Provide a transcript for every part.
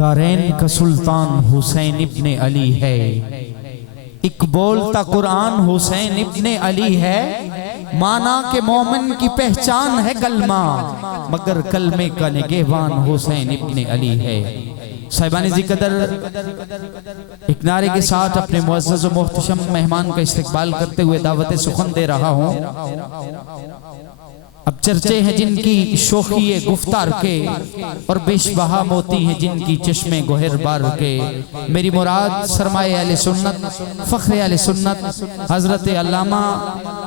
دارین کا سلطان حسین ابن علی ہے، ایک بولتا قرآن حسین ابن علی ہے، مانا کہ مومن کی پہچان ہے کلمہ مگر کلمے کا نگہبان حسین ابن علی ہے۔ صاحبان ذی قدر ایک نعرے کے ساتھ اپنے معزز و محتشم مہمان کا استقبال کرتے ہوئے دعوت سخن دے رہا ہوں۔ اب چرچے ہیں جن کی شوخی گفتار کے اور بیش بہا موتی ہیں جن کی چشمے گوہر بار کے۔ میری مراد سرمایہ اہل سنت، فخر اہل سنت حضرت علامہ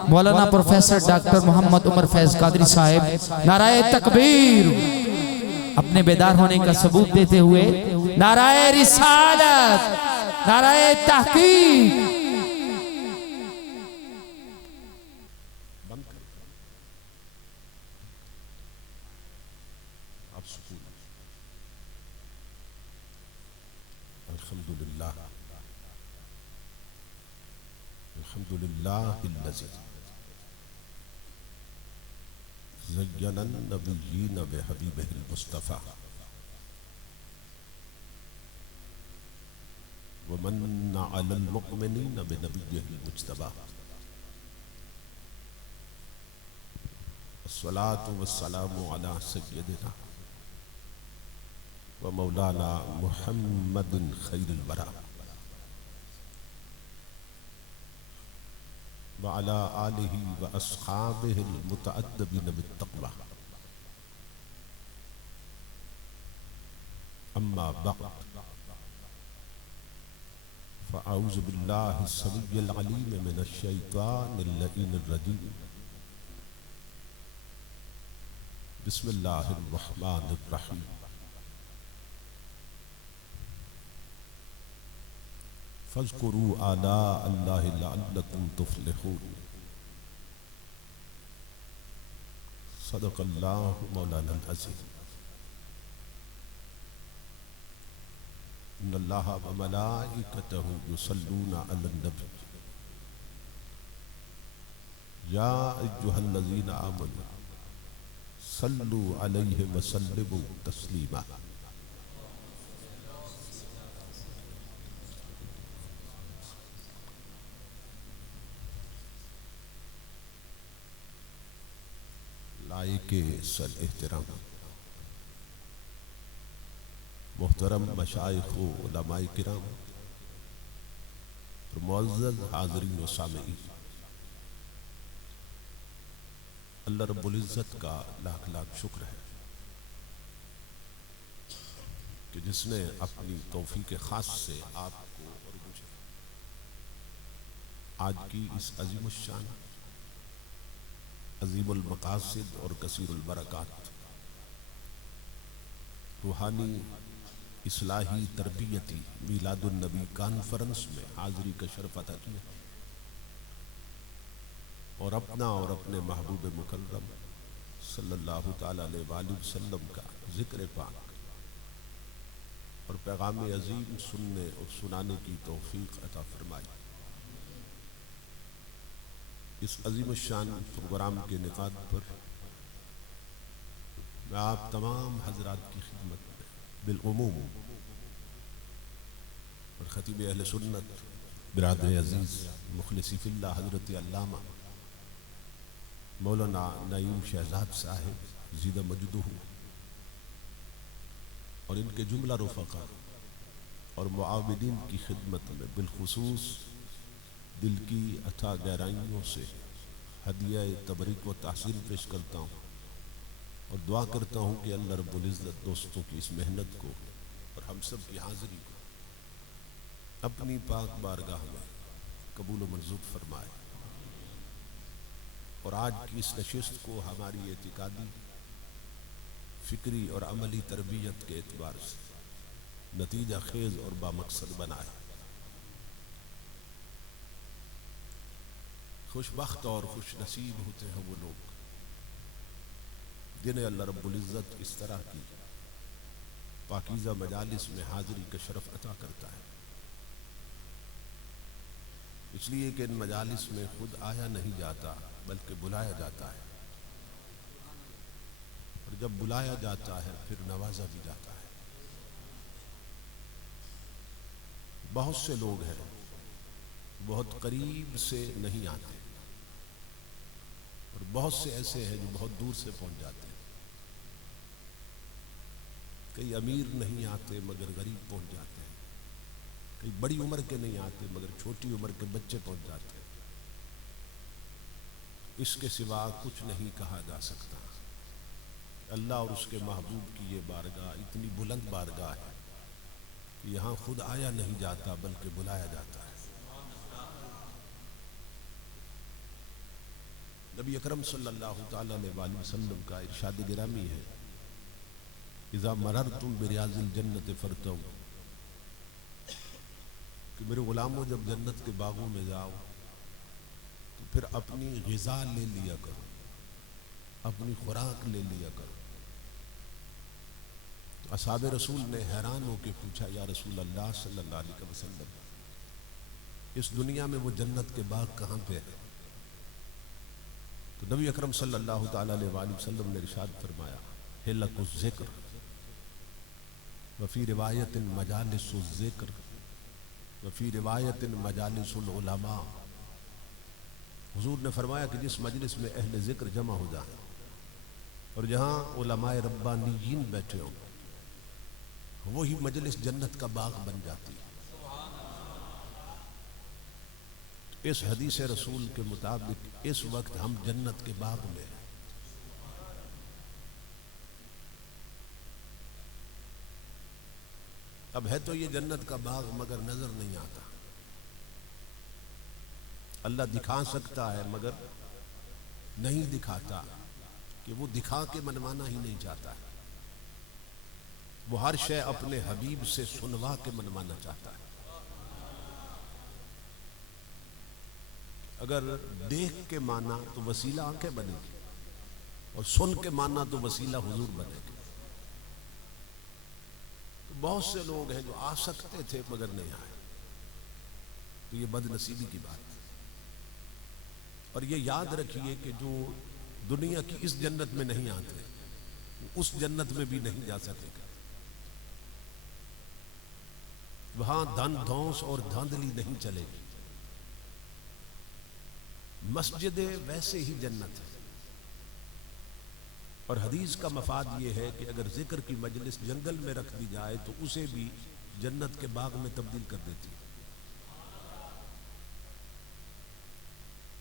مولانا پروفیسر ڈاکٹر محمد عمر فیض قادری صاحب نعرہ تکبیر اپنے بیدار ہونے کا ثبوت دیتے ہوئے نعرہ رسالت، نعرہ تحقیق۔ الحمدللہ الذی زین النبیین بحبیبہ المصطفیٰ ومن علی المؤمنین بنبیہ المجتبیٰ الصلاة والسلام علی سیدنا ومولانا محمد خیر الورى وعلى آلہ واصحابہ المتأدبین بالتقوی اما بعد فاعوذ باللہ السمیع العلیم من الشیطان اللعین الرجیم بسم اللہ الرحمن الرحیم فاذکروا آلاء اللہ لعلکم تفلحون صدق اللہ مولانا العظیم۔ ان اللہ وملائکتہ یصلون علی النبی یا ایھا الذین آمنوا صلوا علیہ وسلموا تسلیما۔ لائق سر احترام محترم مشائخ و علماء کرام اور معزز حاضرین و سامعین، اللہ رب العزت کا لاکھ لاکھ شکر ہے کہ جس نے اپنی توفیق خاص سے آپ کو اور مجھے آج کی اس عظیم الشان، عظیم المقاصد اور کثیر البرکات روحانی اصلاحی تربیتی میلاد النبی کانفرنس میں حاضری کا شرف عطا کیا اور اپنا اور اپنے محبوب مکرم صلی اللہ تعالیٰ علیہ وآلہ وسلم کا ذکر پاک اور پیغام عظیم سننے اور سنانے کی توفیق عطا فرمائی۔ اس عظیم الشان پروگرام کے انعقاد پر میں آپ تمام حضرات کی خدمت میں بالعموم اور خطیب اہل سنت برادر عزیز مخلصی فی اللہ حضرت علامہ مولانا نعیم شہزاد صاحب زیدہ مجدہ اور ان کے جملہ رفقا اور معاونین کی خدمت میں بالخصوص دل کی عطا گہرائیوں سے ہدیہ تبریک و تحسین پیش کرتا ہوں اور دعا کرتا ہوں کہ اللہ رب العزت دوستوں کی اس محنت کو اور ہم سب کی حاضری کو اپنی پاک بارگاہ میں قبول و منظور فرمائے اور آج کی اس نشست کو ہماری اعتقادی، فکری اور عملی تربیت کے اعتبار سے نتیجہ خیز اور بامقصد بنائے۔ خوش بخت اور خوش نصیب ہوتے ہیں وہ لوگ جنہیں اللہ رب العزت اس طرح کی پاکیزہ مجالس میں حاضری کا شرف عطا کرتا ہے، اس لیے کہ ان مجالس میں خود آیا نہیں جاتا بلکہ بلایا جاتا ہے، اور جب بلایا جاتا ہے پھر نوازا بھی جاتا ہے۔ بہت سے لوگ ہیں بہت قریب سے نہیں آتے، اور بہت سے ایسے ہیں جو بہت دور سے پہنچ جاتے ہیں۔ کئی امیر نہیں آتے مگر غریب پہنچ جاتے ہیں، کئی بڑی عمر کے نہیں آتے مگر چھوٹی عمر کے بچے پہنچ جاتے ہیں۔ اس کے سوا کچھ نہیں کہا جا سکتا۔ اللہ اور اس کے محبوب کی یہ بارگاہ اتنی بلند بارگاہ ہے کہ یہاں خود آیا نہیں جاتا بلکہ بلایا جاتا ہے۔ نبی اکرم صلی اللہ تعالی علیہ وآلہ وسلم کا ارشاد گرامی ہے، اذا مررتم بریاض الجنت فرتو، کہ میرے غلاموں جب جنت کے باغوں میں جاؤ تو پھر اپنی غذا لے لیا کرو، اپنی خوراک لے لیا کرو۔ اصحاب رسول نے حیران ہو کے پوچھا، یا رسول اللہ صلی اللہ علیہ وسلم، اس دنیا میں وہ جنت کے باغ کہاں پہ ہے؟ تو نبی اکرم صلی اللہ تعالی علیہ وآلہ وسلم نے ارشاد فرمایا، حلق الذکر، وفی روایت مجالس الذکر، وفی روایت مجالس العلماء۔ حضور نے فرمایا کہ جس مجلس میں اہل ذکر جمع ہو جائیں اور جہاں علماء ربانیین بیٹھے ہوں، وہی مجلس جنت کا باغ بن جاتی ہے۔ اس حدیث رسول کے مطابق اس وقت ہم جنت کے باغ میں ہیں۔ اب ہے تو یہ جنت کا باغ مگر نظر نہیں آتا۔ اللہ دکھا سکتا ہے مگر نہیں دکھاتا، کہ وہ دکھا کے منوانا ہی نہیں چاہتا ہے۔ وہ ہر شے اپنے حبیب سے سنوا کے منوانا چاہتا ہے۔ اگر دیکھ کے مانا تو وسیلہ آنکھیں بنے گی، اور سن کے مانا تو وسیلہ حضور بنے گی۔ تو بہت سے لوگ ہیں جو آ سکتے تھے مگر نہیں آئے، تو یہ بد نصیبی کی بات ہے۔ اور یہ یاد رکھیے کہ جو دنیا کی اس جنت میں نہیں آتے اس جنت میں بھی نہیں جا سکے گا۔ وہاں دھن دھونس اور دھاندلی نہیں چلے گی۔ مسجدیں ویسے ہی جنت ہے۔ اور حدیث کا مفاد یہ ہے کہ اگر ذکر کی مجلس جنگل میں رکھ دی جائے تو اسے بھی جنت کے باغ میں تبدیل کر دیتی ہے۔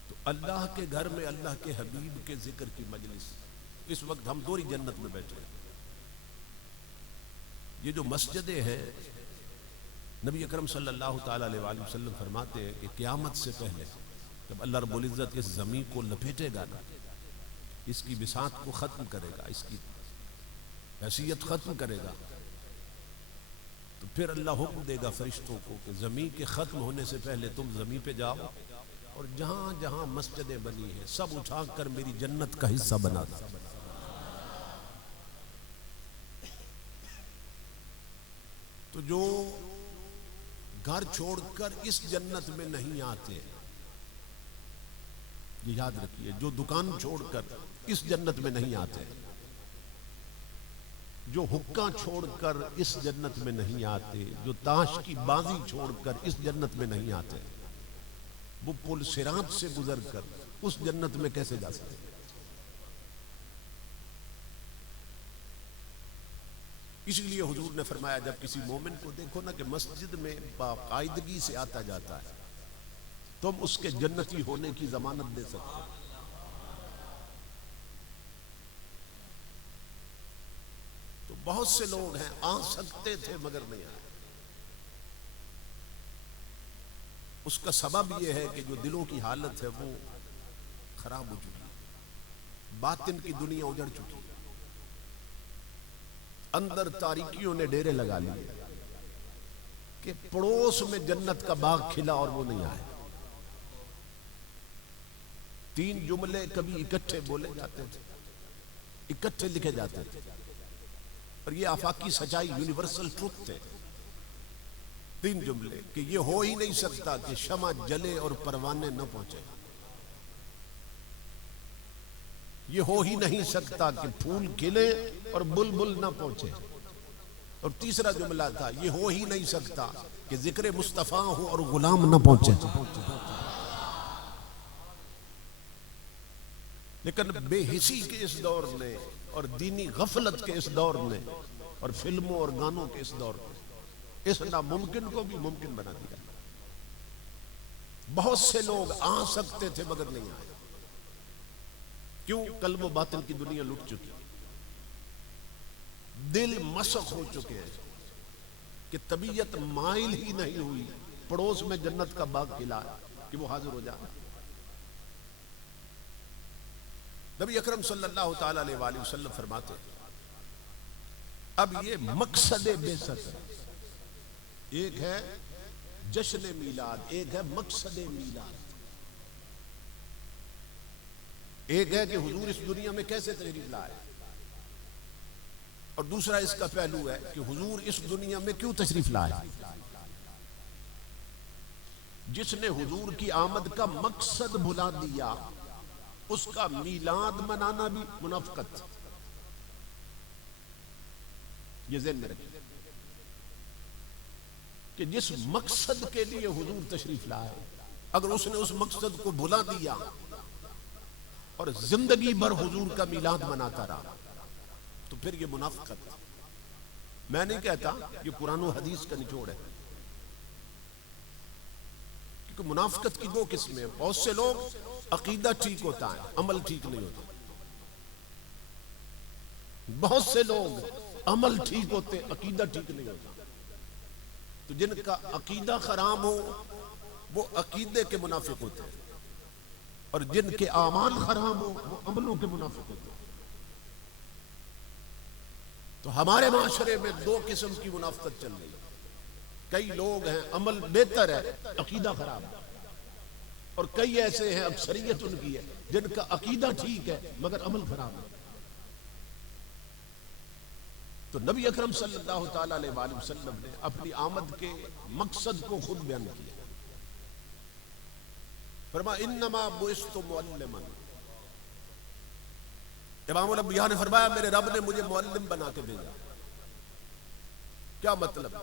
تو اللہ کے گھر میں اللہ کے حبیب کے ذکر کی مجلس، اس وقت ہم دوری جنت میں بیٹھے ہیں۔ یہ جو مسجدیں ہیں، نبی اکرم صلی اللہ تعالی علیہ وآلہ وسلم فرماتے ہیں کہ قیامت سے پہلے جب اللہ رب العزت اس زمین کو لپیٹے گا نا، اس کی بساط کو ختم کرے گا، اس کی حیثیت ختم کرے گا، تو پھر اللہ حکم دے گا فرشتوں کو کہ زمین کے ختم ہونے سے پہلے تم زمین پہ جاؤ اور جہاں جہاں مسجدیں بنی ہیں سب اٹھا کر میری جنت کا حصہ بنا دو۔ تو جو گھر چھوڑ کر اس جنت میں نہیں آتے، یہ یاد رکھیے، جو دکان چھوڑ کر اس جنت میں نہیں آتے، جو حقہ چھوڑ کر اس جنت میں نہیں آتے، جو تاش کی بازی چھوڑ کر اس جنت میں نہیں آتے، وہ پل صراط سے گزر کر اس جنت میں کیسے جا سکتے؟ اسی لیے حضور نے فرمایا جب کسی مومن کو دیکھو نا کہ مسجد میں باقاعدگی سے آتا جاتا ہے، تم اس کے جنتی ہونے کی ضمانت دے سکتے ہو۔ تو بہت سے لوگ ہیں آ سکتے تھے مگر نہیں آئے۔ اس کا سبب یہ ہے کہ جو دلوں کی حالت ہے وہ خراب ہو چکی ہے، باطن کی دنیا اجڑ چکی ہے، اندر تاریکیوں نے ڈیرے لگا لیے کہ پڑوس میں جنت کا باغ کھلا اور وہ نہیں آئے۔ 3 جملے کبھی اکٹھے بولے جاتے تھے، اکٹھے لکھے جاتے تھے، اور یہ آفاقی سچائی یونیورسل ٹروتھ تھے۔ 3 جملے کہ یہ ہو ہی نہیں سکتا کہ شمع جلے اور پروانے نہ پہنچے، یہ ہو ہی نہیں سکتا کہ پھول کھلے اور بلبل نہ پہنچے، اور تیسرا جملہ تھا یہ ہو ہی نہیں سکتا کہ ذکر مصطفیٰ ہو اور غلام نہ پہنچے. لیکن بے حسی کے اس دور نے اور دینی غفلت کے اس دور نے اور فلموں اور گانوں کے اس دور نے اس ناممکن کو بھی ممکن بنا دیا. بہت سے لوگ آ سکتے تھے مگر نہیں آئے. کیوں؟ قلب و باطن کی دنیا لٹ چکی، دل مسخ ہو چکے ہیں کہ طبیعت مائل ہی نہیں ہوئی پڑوس میں جنت کا باغ کھلا کہ وہ حاضر ہو جائے. نبی اکرم صلی اللہ تعالی علیہ وآلہ وسلم فرماتے اب یہ مقصد بعثت ہے. ایک ہے جشن میلاد، ایک ہے مقصد میلاد. ایک ہے کہ حضور اس دنیا میں کیسے تشریف لائے، اور دوسرا اس کا پہلو ہے کہ حضور اس دنیا میں کیوں تشریف لائے. جس نے حضور کی آمد کا مقصد بھلا دیا اس کا میلاد منانا بھی منافقت. یہ ذہن میں رکھیں کہ جس مقصد کے لیے حضور تشریف لائے اگر اس نے اس مقصد کو بھلا دیا اور زندگی بھر حضور کا میلاد مناتا رہا تو پھر یہ منافقت. میں نہیں کہتا یہ قرآن و حدیث کا نچوڑ ہے، کیونکہ منافقت کی دو قسمیں. بہت سے لوگ عقیدہ ٹھیک ہوتا ہے عمل ٹھیک نہیں ہوتا. بہت سے لوگ عمل ٹھیک ہوتے عقیدہ ٹھیک نہیں ہوتا. تو جن کا عقیدہ خراب ہو وہ عقیدے کے منافق ہوتے ہیں، اور جن کے اعمال خراب ہو وہ عملوں کے منافق ہوتے ہیں. تو ہمارے معاشرے میں دو قسم کی منافقت چل رہی ہے. کئی لوگ ہیں عمل بہتر ہے عقیدہ خراب ہے، اور کئی ایسے ہیں اکثریت ان کی ہے جن کا عقیدہ ٹھیک ہے مگر عمل خراب ہے. تو نبی اکرم صلی اللہ تعالی علیہ وآلہ وسلم نے اپنی آمد کے مقصد کو خود بیان کیا. فرمایا انما بعثت معلما. امام الانبیاء نے فرمایا میرے رب نے مجھے معلم بنا کے بھیجا. کیا مطلب؟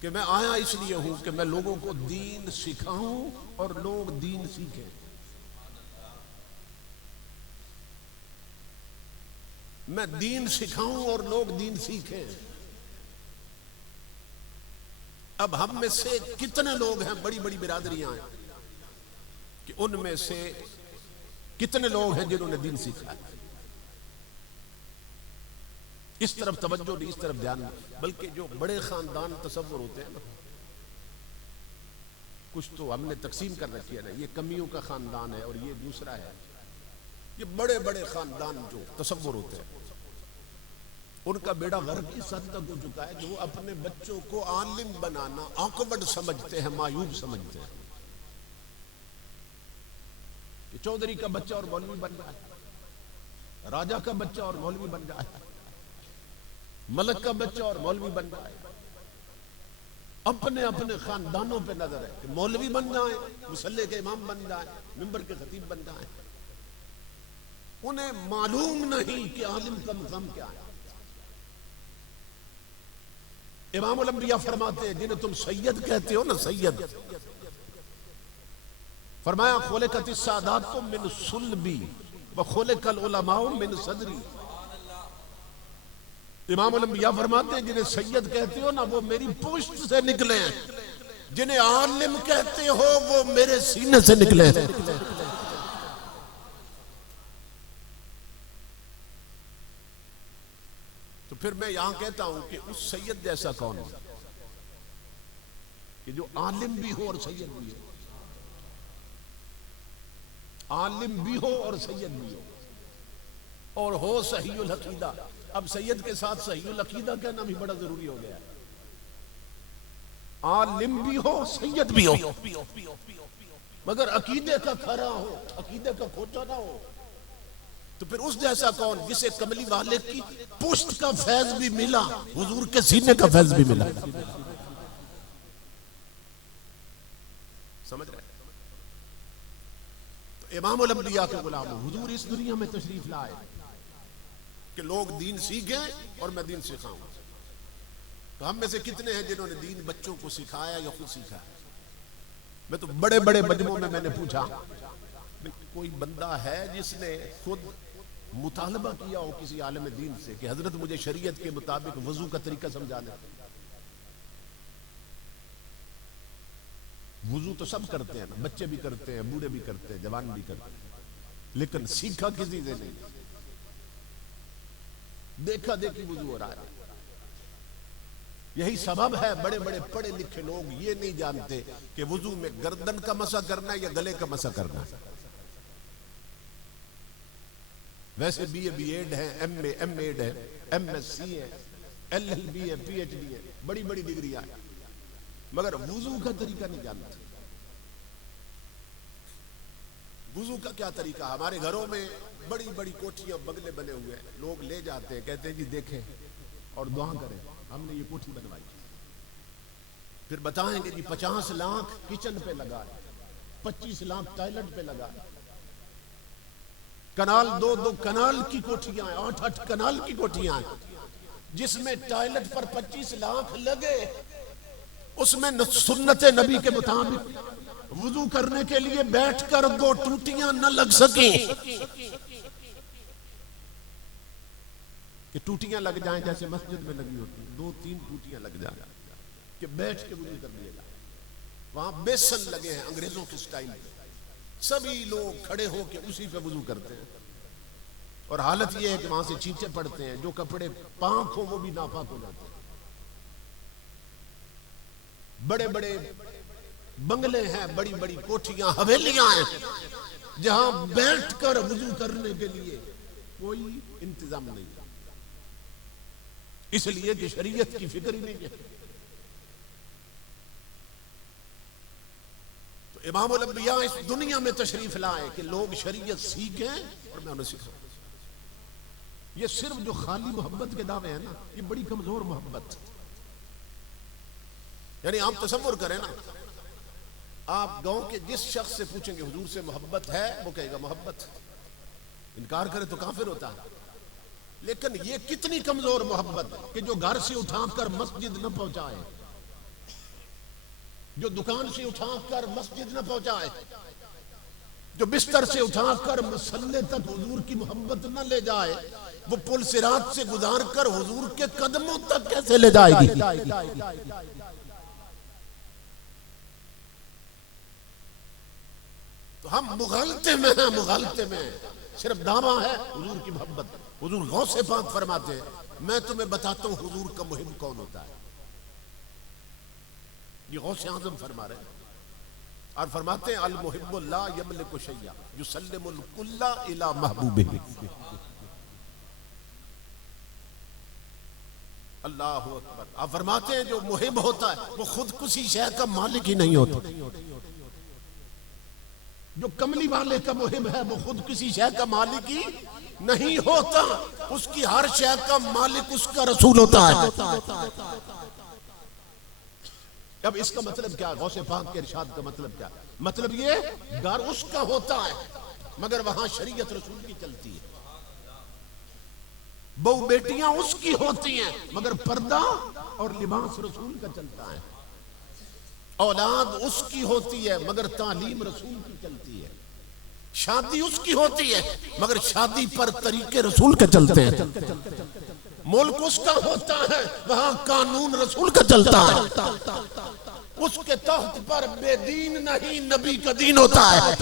کہ میں آیا اس لیے ہوں کہ میں لوگوں کو دین سکھاؤں اور لوگ دین سیکھیں. میں دین سکھاؤں اور لوگ دین سیکھیں. اب ہم میں سے کتنے لوگ ہیں، بڑی بڑی برادریاں ہیں، کہ ان میں سے کتنے لوگ ہیں جنہوں نے دین سیکھا ہے. اس طرف توجہ نہیں، اس طرف دھیان نہیں. بلکہ جو بڑے خاندان تصور ہوتے ہیں نا، کچھ تو ہم نے تقسیم کر رکھی ہے نا، یہ کمیوں کا خاندان ہے اور یہ دوسرا ہے. یہ بڑے بڑے خاندان جو تصور ہوتے ہیں ان کا بیڑا غرق اس حد تک ہو چکا ہے کہ وہ اپنے بچوں کو عالم بنانا آکورڈ سمجھتے ہیں، معیوب سمجھتے ہیں. کہ چودھری کا بچہ اور مولوی بن جائے، راجہ کا بچہ اور مولوی بن جائے، ملک کا بچہ اور مولوی بن جائے. اپنے اپنے خاندانوں پہ نظر ہے کہ مولوی بن جائیں، مصلی کے امام بن جائیں، منبر کے خطیب بن جائیں. انہیں معلوم نہیں کہ عالم کا مقام کیا ہے. امام الانبیاء فرماتے ہیں جنہیں تم سید کہتے ہو نا، سید، فرمایا خلقت السادات من صلبی وخلق العلماء من صدری. امام الانبیاء فرماتے ہیں جنہیں سید کہتے ہو نا وہ میری پشت سے نکلے ہیں، جنہیں عالم کہتے ہو وہ میرے سینے سے نکلے ہیں. تو پھر میں یہاں کہتا ہوں کہ اس سید جیسا کون ہے کہ جو عالم بھی ہو اور سید بھی ہو. عالم بھی ہو اور سید بھی ہو، اور ہو صحیح العقیدہ. اب سید کے ساتھ صحیح العقیدہ کہنا بھی بڑا ضروری ہو گیا ہے. عالم بھی ہو سید بھی ہو مگر عقیدے کا کھرا ہو، عقیدے کا کھوٹا نہ ہو. تو پھر اس جیسا کون جسے کملی والے کی پشت کا فیض بھی ملا، حضور کے سینے کا فیض بھی ملا. سمجھ رہے ہیں؟ تو امام الانبیاء کے غلام حضور اس دنیا میں تشریف لائے کہ لوگ دین سیکھیں اور میں دین سکھاؤں. تو ہم میں سے کتنے ہیں جنہوں نے دین بچوں کو سکھایا یا خود سیکھا؟ میں تو بڑے بڑے مجموعوں میں نے پوچھا کوئی بندہ ہے جس نے خود مطالبہ کیا ہو کسی عالم دین سے کہ حضرت مجھے شریعت کے مطابق وضو کا طریقہ سمجھانا؟ وضو تو سب کرتے ہیں نا، بچے بھی کرتے ہیں، بوڑھے بھی کرتے ہیں، جوان بھی کرتے ہیں، لیکن سیکھا کسی سے نہیں، دیکھا دیکھی وضو ہو رہا ہے۔ یہی سبب ہے بڑے بڑے پڑھے لکھے لوگ یہ نہیں جانتے کہ وضو میں گردن کا مسح کرنا ہے یا گلے کا مسح کرنا ہے۔ ویسے بی ایڈ ہے، ایم ایڈ ہے، ایم ایس سی ہے، LLB ہے، PhD ہے، بڑی بڑی ڈگریاں ہیں، مگر وضو کا طریقہ نہیں جانتے۔ وضو کا کیا طریقہ؟ ہمارے گھروں میں بڑی بڑی کوٹھیاں بنگلے بنے ہوئے ہیں، لوگ لے جاتے ہیں، کہتے ہیں جی دیکھیں اور دعا کریں ہم نے یہ کوٹھی بنوائی، پھر بتائیں گے جی 50 لاکھ کچن پہ لگا ہے، 25 لاکھ ٹائلٹ پہ لگا ہے، کنال 2 کنال کی کوٹھیاں ہیں، 8 کنال کی کوٹھیاں ہیں، جس میں ٹائلٹ پر 25 لاکھ لگے، اس میں سنت نبی کے مطابق وضو کرنے کے لیے بیٹھ کر 2 ٹوٹیاں نہ لگ سکیں، کہ ٹوٹیاں لگ جائیں جیسے مسجد میں لگی ہوتی ہیں، 2-3 ٹوٹیاں لگ جائیں کہ بیٹھ کے وضو کر لیا جائے۔ وہاں بیسن لگے ہیں انگریزوں کے سٹائل میں، سبھی لوگ کھڑے ہو کے اسی پہ وضو کرتے ہیں، اور حالت یہ ہے کہ وہاں سے چیٹے پڑتے ہیں، جو کپڑے پاک ہوں وہ بھی ناپاک ہو جاتے ہیں۔ بڑے بڑے بنگلے ہیں، بڑی بڑی کوٹھیاں، حویلیاں ہیں، جہاں بیٹھ کر وضو کرنے کے لیے کوئی انتظام نہیں، اس لیے کہ شریعت کی فکر ہی نہیں ہے۔ تو امام الانبیاء اس دنیا میں تشریف لائے کہ لوگ شریعت سیکھیں اور میں انہیں سکھاؤں۔ یہ صرف جو خالی محبت کے دعوے ہیں نا، یہ بڑی کمزور محبت، یعنی آپ تصور کریں نا، آپ گاؤں کے جس شخص سے پوچھیں گے حضور سے محبت ہے، وہ کہے گا محبت، انکار کرے تو کافر ہوتا ہے۔ لیکن یہ کتنی کمزور محبت کہ جو گھر سے اٹھا کر مسجد نہ پہنچائے، جو دکان سے اٹھا کر مسجد نہ پہنچائے، جو بستر سے اٹھا کر مصلے تک حضور کی محبت نہ لے جائے، وہ پل صراط سے گزار کر حضور کے قدموں تک کیسے لے جائے گی؟ تو ہم مغالطے میں ہیں، مغالطے میں صرف دعویٰ ہے حضور کی محبت۔ حضور غوث پاک فرماتے ہیں میں تمہیں بتاتا ہوں حضور کا محب کون ہوتا ہے، یہ غوث اعظم فرما رہے ہیں، اور فرماتے ہیں المحب لا یملک شیئا یسلم الکل الی محبوبہ۔ اللہ اکبر۔ آپ فرماتے ہیں جو محب ہوتا ہے وہ خود کسی شے کا مالک ہی نہیں ہوتا، جو کملی والے کا محب ہے وہ خود کسی شے کا مالک ہی نہیں ہوتا، اس کی ہر شے کا مالک اس کا رسول ہوتا ہے۔ اب اس کا مطلب کیا ہے؟ غوث پاک کے ارشاد کا مطلب کیا ہے؟ مطلب یہ گھر اس کا ہوتا ہے مگر وہاں شریعت رسول کی چلتی ہے، بہو بیٹیاں اس کی ہوتی ہیں مگر پردہ اور لباس رسول کا چلتا ہے، اولاد اس کی ہوتی ہے مگر تعلیم رسول کی چلتی ہے، شادی اس کی ہوتی ہے مگر شادی پر طریقے رسول کے چلتے ہیں، ملک اس کا ہوتا ہے وہاں قانون رسول کا چلتا ہے، اس کے تحت پر بے دین نہیں نبی کا دین ہوتا ہے۔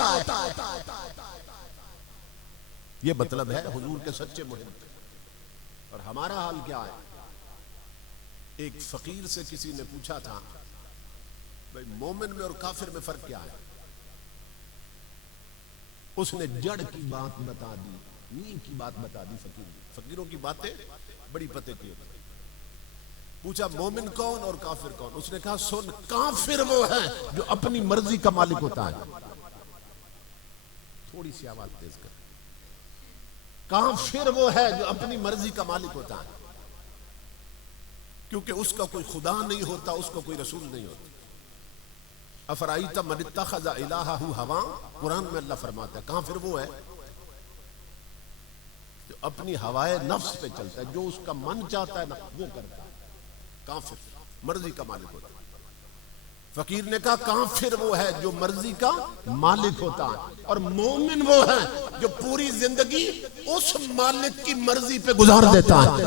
یہ مطلب ہے حضور کے سچے محب۔ اور ہمارا حال کیا ہے؟ ایک فقیر سے کسی نے پوچھا تھا بھئی مومن میں اور کافر میں فرق کیا ہے؟ اس نے جڑ کی بات بتا دی، نیم کی بات بتا دی۔ فقیروں کی باتیں بڑی پتے کی ہوتی۔ پوچھا مومن کون اور کافر کون؟ اس نے کہا سن، کافر وہ ہے جو اپنی مرضی کا مالک ہوتا ہے، تھوڑی سی آواز تیز کر، کافر وہ ہے جو اپنی مرضی کا مالک ہوتا ہے، کیونکہ اس کا کوئی خدا نہیں ہوتا، اس کا کوئی رسول نہیں ہوتا۔ افرائیت من اتخذ الہہ ہوا، قرآن میں اللہ فرماتا ہے کافر وہ ہے جو اپنی ہوائے نفس پہ چلتا ہے، جو اس کا من چاہتا ہے نا وہ کرتا ہے۔ کافر مرضی کا مالک ہوتا ہے. فقیر نے کہا کافر وہ ہے جو مرضی کا مالک ہوتا ہے اور مومن وہ ہے جو پوری زندگی اس مالک کی مرضی پہ گزار دیتا ہے.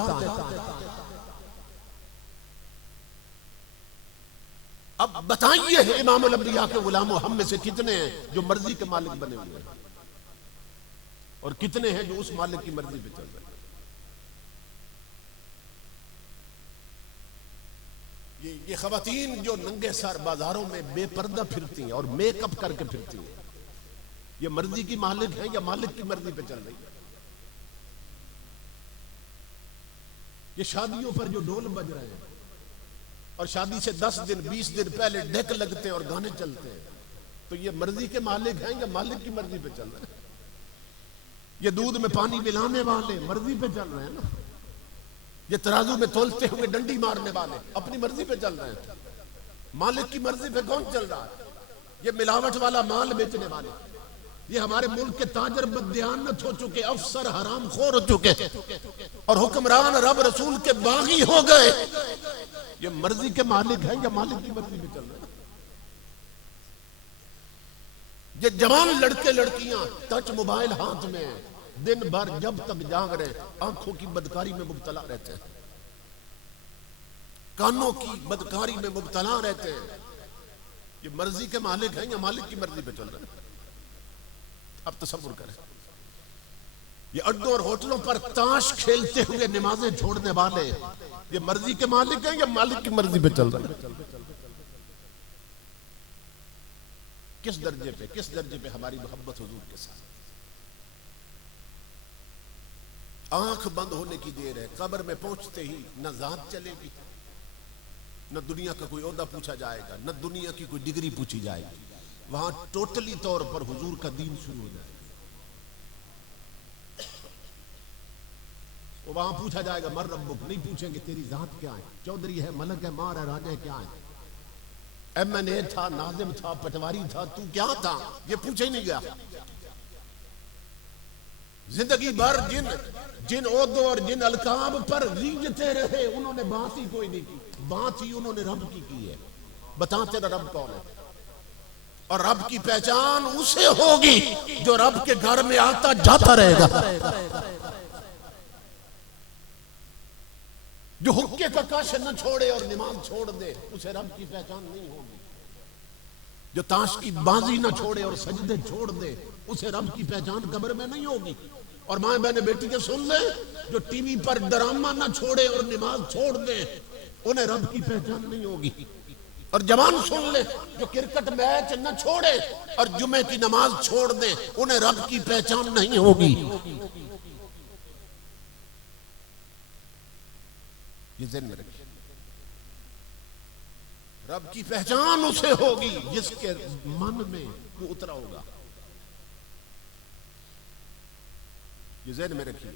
اب بتائیے امام الانبیاء کے غلاموں ہم میں سے کتنے ہیں جو مرضی کے مالک بنے ہوئے ہیں اور کتنے ہیں جو اس مالک کی مرضی پہ چل رہے ہیں. یہ خواتین جو ننگے سر بازاروں میں بے پردہ پھرتی ہیں اور میک اپ کر کے پھرتی ہیں، یہ مرضی کی مالک ہیں یا مالک کی مرضی پہ چل رہی ہے؟ یہ شادیوں پر جو ڈھول بج رہے ہیں اور شادی سے 10 دن 20 دن پہلے ڈیک لگتے ہیں اور گانے چلتے ہیں، تو یہ مرضی کے مالک ہیں یا مالک کی مرضی پہ چل رہے ہیں؟ یہ دودھ میں پانی ملانے والے مرضی پہ چل رہے ہیں نا. یہ ترازو میں تولتے ہوئے ڈنڈی مارنے والے اپنی مرضی پہ چل رہے ہیں. مالک کی مرضی پہ کون چل رہا ہے؟ یہ ملاوٹ والا مال بیچنے والے، یہ ہمارے ملک کے تاجر بددیانت ہو چکے، افسر حرام خور ہو چکے اور حکمران رب رسول کے باغی ہو گئے. یہ مرضی کے مالک ہیں یا مالک کی مرضی پہ چل رہے ہیں؟ یہ جوان لڑکے لڑکیاں ٹچ موبائل ہاتھ میں ہیں، دن بھر جب تک جاگ رہے آنکھوں کی بدکاری میں مبتلا رہتے ہیں، کانوں کی بدکاری میں مبتلا رہتے ہیں. یہ مرضی کے مالک ہیں یا مالک کی مرضی پہ چل رہے ہیں؟ اب تصور کریں، یہ اڈوں اور ہوٹلوں پر تاش کھیلتے ہوئے نمازیں چھوڑنے والے یہ مرضی کے مالک ہیں یا مالک کی مرضی پہ چل رہے ہیں؟ کس درجے پہ ہماری محبت حضور کے ساتھ؟ آنکھ بند ہونے کی دیر ہے، قبر میں پہنچتے ہی نہ ذات چلے گی، نہ دنیا کا کوئی عہدہ پوچھا جائے گا، نہ دنیا کی کوئی ڈگری پوچھی جائے گی. وہاں ٹوٹلی طور پر حضور کا دین شروع ہو جائے گا. وہاں پوچھا جائے گا مر ربک، نہیں پوچھیں گے تیری ذات کیا ہے، چودھری ہے، ملک ہے، مار ہے، راجہ ہے، کیا ہے، ایم این اے تھا، ناظم تھا، پٹواری تھا، تو کیا تھا، یہ پوچھے ہی نہیں گیا. زندگی بھر جن عہدوں اور جن القاب پر ریجتے رہے انہوں نے بات ہی کوئی نہیں کی، بات ہی انہوں نے رب کی ہے. بتاتے نا رب کون ہے؟ اور رب کی پہچان اسے ہوگی جو رب کے گھر میں آتا جاتا رہے گا، جو حقے کا کاش نہ چھوڑے اور نماز چھوڑ دے اسے رب کی پہچان نہیں ہوگی. جو تاش کی بازی نہ چھوڑے اور سجدے چھوڑ دے اسے رب کی پہچان قبر میں نہیں ہوگی. اور ماں بہن بیٹی کے سن لیں، جو ٹی وی پر ڈرامہ نہ چھوڑے اور نماز چھوڑ دے انہیں رب کی پہچان نہیں ہوگی. اور جوان سن لے، جو کرکٹ میچ نہ چھوڑے اور جمعے کی نماز چھوڑ دے انہیں رب کی پہچان نہیں ہوگی. یہ ذہن میں رکھیے، رب کی پہچان اسے ہوگی جس کے من میں وہ اترا ہوگا. یہ ذہن میں رکھیے.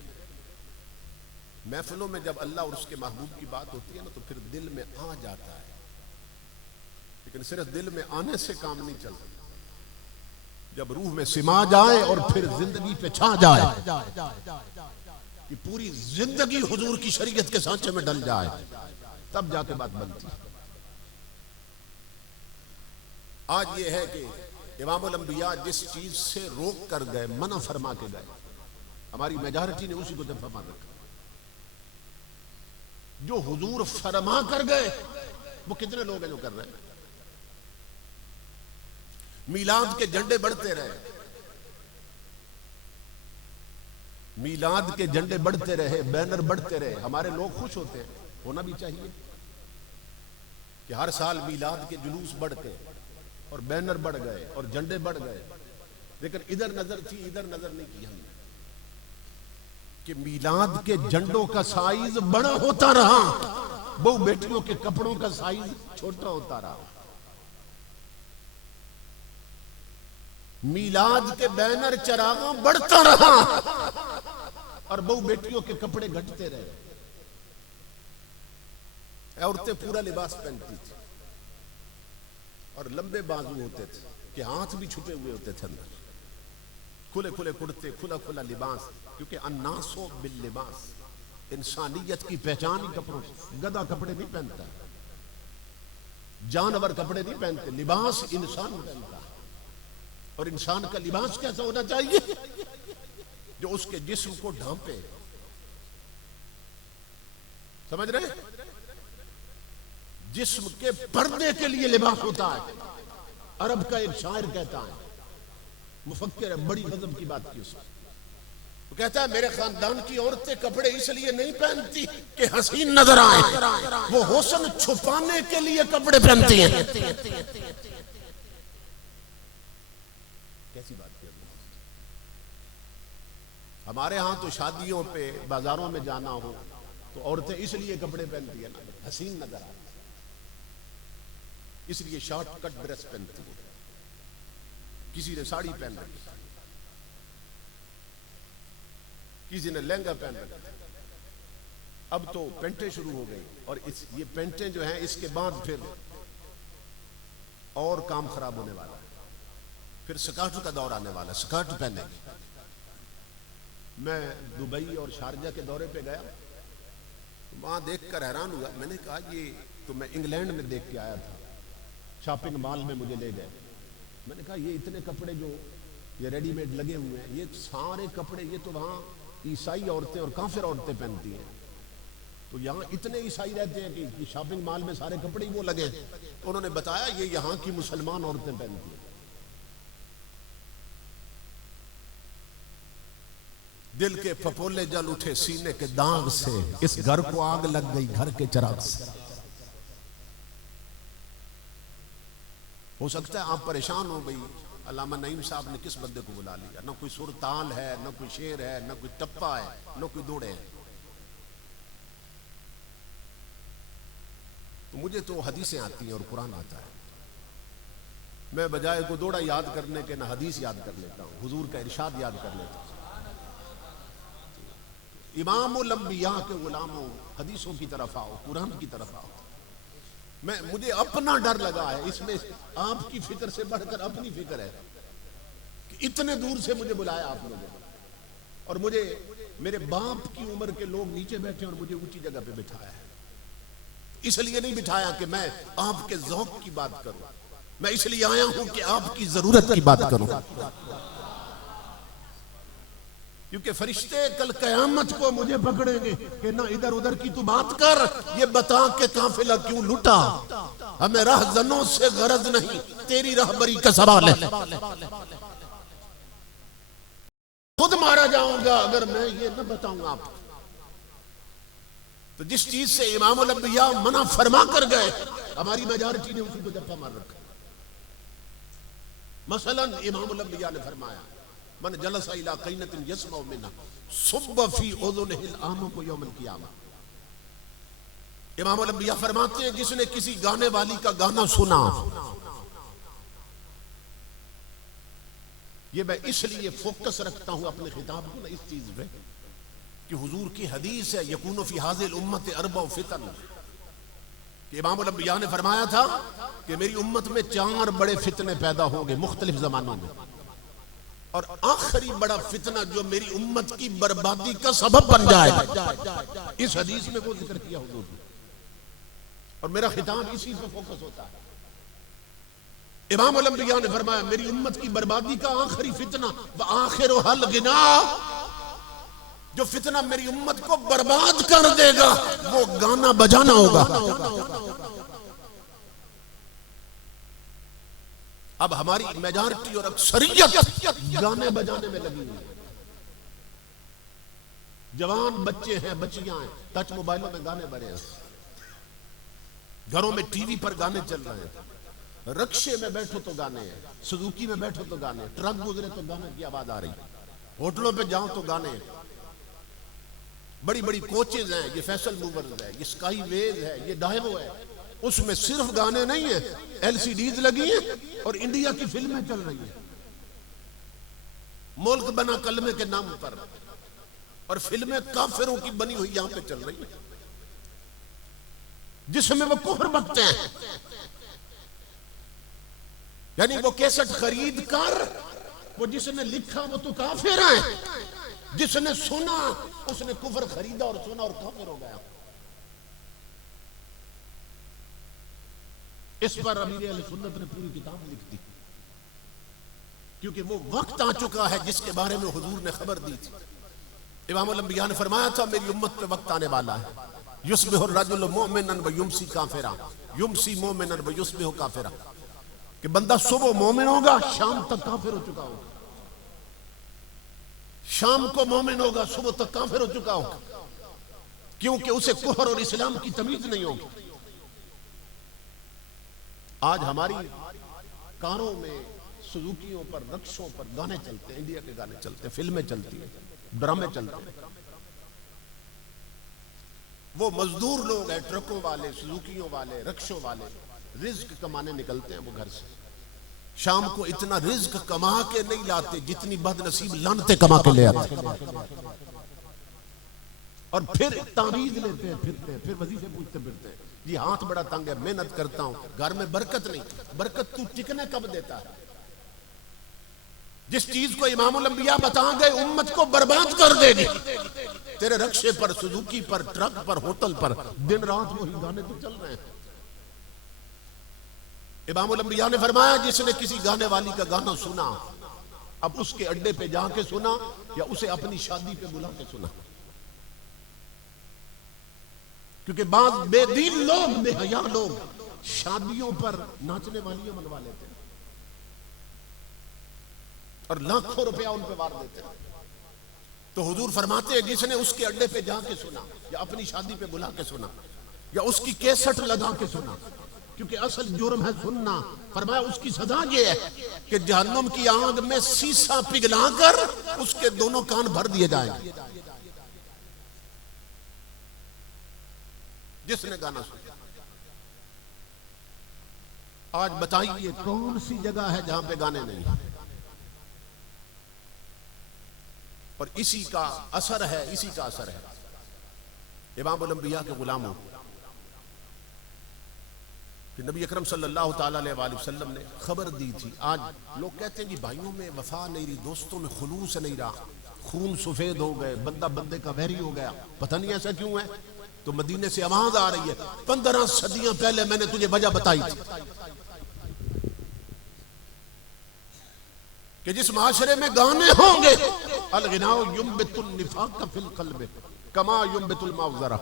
محفلوں میں جب اللہ اور اس کے محبوب کی بات ہوتی ہے نا تو پھر دل میں آ جاتا ہے، لیکن صرف دل میں آنے سے کام نہیں چلتا. جب روح میں سما جائے اور پھر زندگی پہ چھا جائے، کہ پوری زندگی حضور کی شریعت کے سانچے میں ڈل جائے، تب جا کے بات بنتی. آج یہ ہے کہ امام الانبیاء جس چیز سے روک کر گئے، منع فرما کے گئے، ہماری میجارٹی نے اسی کو جب فرما رکھا. جو حضور فرما کر گئے وہ کتنے لوگ ہیں جو کر رہے ہیں؟ میلاد کے جھنڈے بڑھتے رہے، میلاد کے جھنڈے بڑھتے رہے، بینر بڑھتے رہے. ہمارے لوگ خوش ہوتے ہیں، ہونا بھی چاہیے کہ ہر سال میلاد کے جلوس بڑھ کے اور بینر بڑھ گئے اور جھنڈے بڑھ گئے. لیکن ادھر نظر تھی، ادھر نظر نہیں کی ہم نے کہ میلاد کے جھنڈوں کا سائز بڑا ہوتا رہا، بہو بیٹیوں کے کپڑوں کا سائز چھوٹا ہوتا رہا. میلاد کے بینر چراغاں بڑھتا رہا اور بہو بیٹیوں کے کپڑے گھٹتے رہے. عورتیں پورا لباس پہنتی تھی اور لمبے بازو ہوتے تھے کہ ہاتھ بھی چھپے ہوئے ہوتے تھے اندر، کھلے کھلے کرتے، کھلا کھلا لباس، کیونکہ الناس باللباس، انسانیت کی پہچان ہی کپڑوں سے. گدھا کپڑے نہیں پہنتا, جانور کپڑے نہیں پہنتے, لباس انسان پہنتا ہے. اور انسان کا لباس کیسا ہونا چاہیے؟ جو اس کے جسم کو ڈھانپے. سمجھ رہے ہیں؟ جسم کے پردے کے لیے لباس ہوتا ہے. عرب کا ایک شاعر کہتا ہے, مفکر ہے, بڑی غضب کی بات کی اس نے. وہ کہتا ہے میرے خاندان کی عورتیں کپڑے اس لیے نہیں پہنتی کہ حسین نظر آئیں, وہ حسن چھپانے کے لیے کپڑے پہنتی ہیں. کیسی بات کی. ہمارے ہاں تو شادیوں پہ بازاروں میں جانا ہو تو عورتیں اس لیے کپڑے پہنتی ہیں نا, حسین نظر آئے, اس لیے شارٹ کٹ ڈریس پہنتی ہے. کسی نے ساڑی پہن رکھی, کسی نے لہنگا پہن رکھا. اب تو پینٹیں شروع ہو گئی, اور یہ پینٹیں جو ہیں اس کے بعد پھر اور کام خراب ہونے والا ہے. پھر سکرٹ کا دور آنے والا ہے, سکرٹ پہنے گی. میں دبئی اور شارجہ کے دورے پہ گیا, وہاں دیکھ کر حیران ہوا. میں نے کہا یہ تو میں انگلینڈ میں دیکھ کے آیا تھا, شاپنگ مال میں مجھے لے گئے. میں نے کہا یہ اتنے کپڑے جو یہ ریڈی میڈ لگے ہوئے ہیں, یہ سارے کپڑے یہ تو وہاں عیسائی عورتیں اور کافر عورتیں پہنتی ہیں. تو یہاں اتنے عیسائی رہتے ہیں کہ شاپنگ مال میں سارے کپڑے وہ لگے. تو انہوں نے بتایا یہ یہاں کی مسلمان عورتیں پہنتی ہیں. دل کے پھپھولے جل اٹھے سینے کے داغ سے, اس گھر کو آگ لگ گئی گھر کے چراغ سے. ہو سکتا ہے آپ پریشان ہو گئی, علامہ نعیم صاحب نے کس بندے کو بلا لیا, نہ کوئی سر تال ہے, نہ کوئی شعر ہے, نہ کوئی ٹپا ہے, نہ کوئی دوڑے ہیں. تو مجھے تو حدیثیں آتی ہیں اور قرآن آتا ہے. میں بجائے کو دوڑا یاد کرنے کے نہ حدیث یاد کر لیتا ہوں, حضور کا ارشاد یاد کر لیتا ہوں. امام الانبیاء کے غلاموں, حدیثوں کی طرف آؤ, قرآن کی طرف آؤ. مجھے اپنا ڈر لگا ہے اس میں, آپ کی فکر سے بڑھ کر اپنی فکر ہے کہ اتنے دور سے مجھے بلایا آپ لوگوں نے, اور مجھے میرے باپ کی عمر کے لوگ نیچے بیٹھے اور مجھے اونچی جگہ پہ بٹھایا ہے. اس لیے نہیں بٹھایا کہ میں آپ کے ذوق کی بات کروں, میں اس لیے آیا ہوں کہ آپ کی ضرورت کی بات کروں. کیونکہ فرشتے کل قیامت کو مجھے پکڑیں گے کہ نہ ادھر ادھر کی تو بات کر, یہ بتا کہ قافلہ کیوں لٹا. ہمیں رہزنوں سے غرض نہیں, تیری رہبری کا سوال ہے. خود مارا جاؤں گا اگر میں یہ نہ بتاؤں آپ. تو جس چیز سے امام الانبیاء منع فرما کر گئے, ہماری میجارٹی نے اسی کو جپا مار رکھا. مثلا امام الانبیاء نے فرمایا من جلس الى قینۃ یسمع منها صب فی اذنہ العام یوم القیامہ. امام الانبیاء فرماتے ہیں جس نے کسی گانے والی کا گانا سنا, یہ میں اس لیے فوکس رکھتا ہوں اپنے خطاب کو اس چیز پہ کہ حضور کی حدیث ہے یکون فی ھذہ الامۃ اربع فتن, کہ امام الانبیاء نے فرمایا تھا کہ میری امت میں 4 بڑے فتنے پیدا ہوں گے مختلف زمانوں میں, اور آخری بڑا فتنہ جو میری امت کی بربادی کا سبب بن جائے گا. اس حدیث میں وہ ذکر کیا حضور نے, اور میرا خطاب اسی پہ فوکس ہوتا ہے. امام الانبیاء نے فرمایا میری امت کی بربادی کا آخری فتنہ وآخرها الغنا, جو فتنہ میری امت کو برباد کر دے گا وہ گانا بجانا ہوگا. اب ہماری میجارٹی اور اکثریت گانے بجانے میں لگی ہوئی ہے. جوان بچے ہیں, بچیاں ہیں, ٹچ موبائلوں میں گانے بجے ہیں, گھروں میں ٹی وی پر گانے چل رہے ہیں, رکشے میں بیٹھو تو گانے ہیں, سزوکی میں بیٹھو تو گانے, ٹرک گزرے تو گانے کی آواز آ رہی, ہوٹلوں پہ جاؤ تو گانے, بڑی بڑی کوچز ہیں, یہ فیصل موورز ہے, یہ سکائی ویز ہے, یہ ڈائیو ہے, اس میں صرف گانے نہیں ہیں, ایل سی ڈیز لگی ہیں اور انڈیا کی فلمیں چل رہی ہیں. ملک بنا کلمے کے نام پر, اور فلمیں کافروں کی بنی ہوئی یہاں پہ چل رہی ہیں جس میں وہ کفر بکتے ہیں. یعنی وہ کیسٹ خرید کر وہ جس نے لکھا وہ تو کافر ہیں, جس نے سنا اس نے کفر خریدا اور سنا اور کافر ہو گیا. اس پر امیر اہل سنت نے پوری کتاب لکھ دی، کیونکہ وہ وقت آ چکا ہے جس کے بارے میں حضور نے خبر دی تھی. امام الانبیاء نے فرمایا تھا میری امت پہ وقت آنے والا ہے، یصبح الرجل مؤمنا ویمسی کافرا، یمسی مؤمنا ویصبح کافرا، کہ بندہ صبح مومن ہوگا شام تک کافر ہو چکا ہوگا، شام کو مومن ہوگا صبح تک کافر ہو چکا ہوگا، کیونکہ اسے کفر اور اسلام کی تمیز نہیں ہوگی. آج ہماری کاروں میں سزوکیوں پر رکشوں پر گانے چلتے ہیں، انڈیا کے گانے چلتے ہیں، فلمیں چلتی ہیں، ڈرامے چلتے ہیں. وہ مزدور لوگ ہیں، ٹرکوں والے، سزوکیوں والے، رکشوں والے، رزق کمانے نکلتے ہیں وہ گھر سے. شام کو اتنا رزق کما کے نہیں لاتے جتنی بد نصیب لانتے کما کے لے آتے، اور پھر تعویذ لیتے ہیں، پھرتے ہیں، پھر وظیفے پوچھتے پھرتے ہیں. جی ہاتھ بڑا تنگ ہے، محنت کرتا ہوں، گھر میں برکت نہیں. برکت تو ٹکنے کب دیتا ہے؟ جس چیز کو امام الانبیاء بتا گئے امت کو برباد کر دے گی. تیرے رکشے پر، سزوکی پر، ٹرک پر، ہوٹل پر دن رات وہی گانے تو چل رہے ہیں. امام الانبیاء نے فرمایا جس نے کسی گانے والی کا گانا سنا، اب اس کے اڈے پہ جا کے سنا یا اسے اپنی شادی پہ بلا کے سنا. کیونکہ بعض بے دین لوگ، بے حیا لوگ شادیوں پر ناچنے والیاں منوا لیتے ہیں اور لاکھوں روپیہ ان پہ وار دیتے ہیں. تو حضور فرماتے ہیں جس نے اس کے اڈے پہ جا کے سنا یا اپنی شادی پہ بلا کے سنا یا اس کی کیسٹ لگا کے سنا، کیونکہ اصل جرم ہے سننا. فرمایا اس کی سزا یہ ہے کہ جہنم کی آگ میں سیسا پگھلا کر اس کے دونوں کان بھر دیے جائیں گے. جس نے گانا سنا. آج بتائیے کون سی جگہ ہے جہاں پہ گانے نہیں؟ اور اسی کا اثر ہے، اسی کا اثر ہے. امام الانبیاء کے غلاموں کہ نبی اکرم صلی اللہ تعالی علیہ وآلہ وسلم نے خبر دی تھی. آج لوگ کہتے ہیں کہ بھائیوں میں وفا نہیں رہی، دوستوں میں خلوص نہیں رہا، خون سفید ہو گئے، بندہ بندے کا ویری ہو گیا. پتہ نہیں ایسا کیوں ہے. تو مدینے سے آواز آ رہی ہے، 15 صدیاں پہلے میں نے تجھے وجہ بتائی تھی کہ جس معاشرے میں گانے ہوں گے، الغناء ينبت النفاق فی القلب کما ينبت الماء الزرع.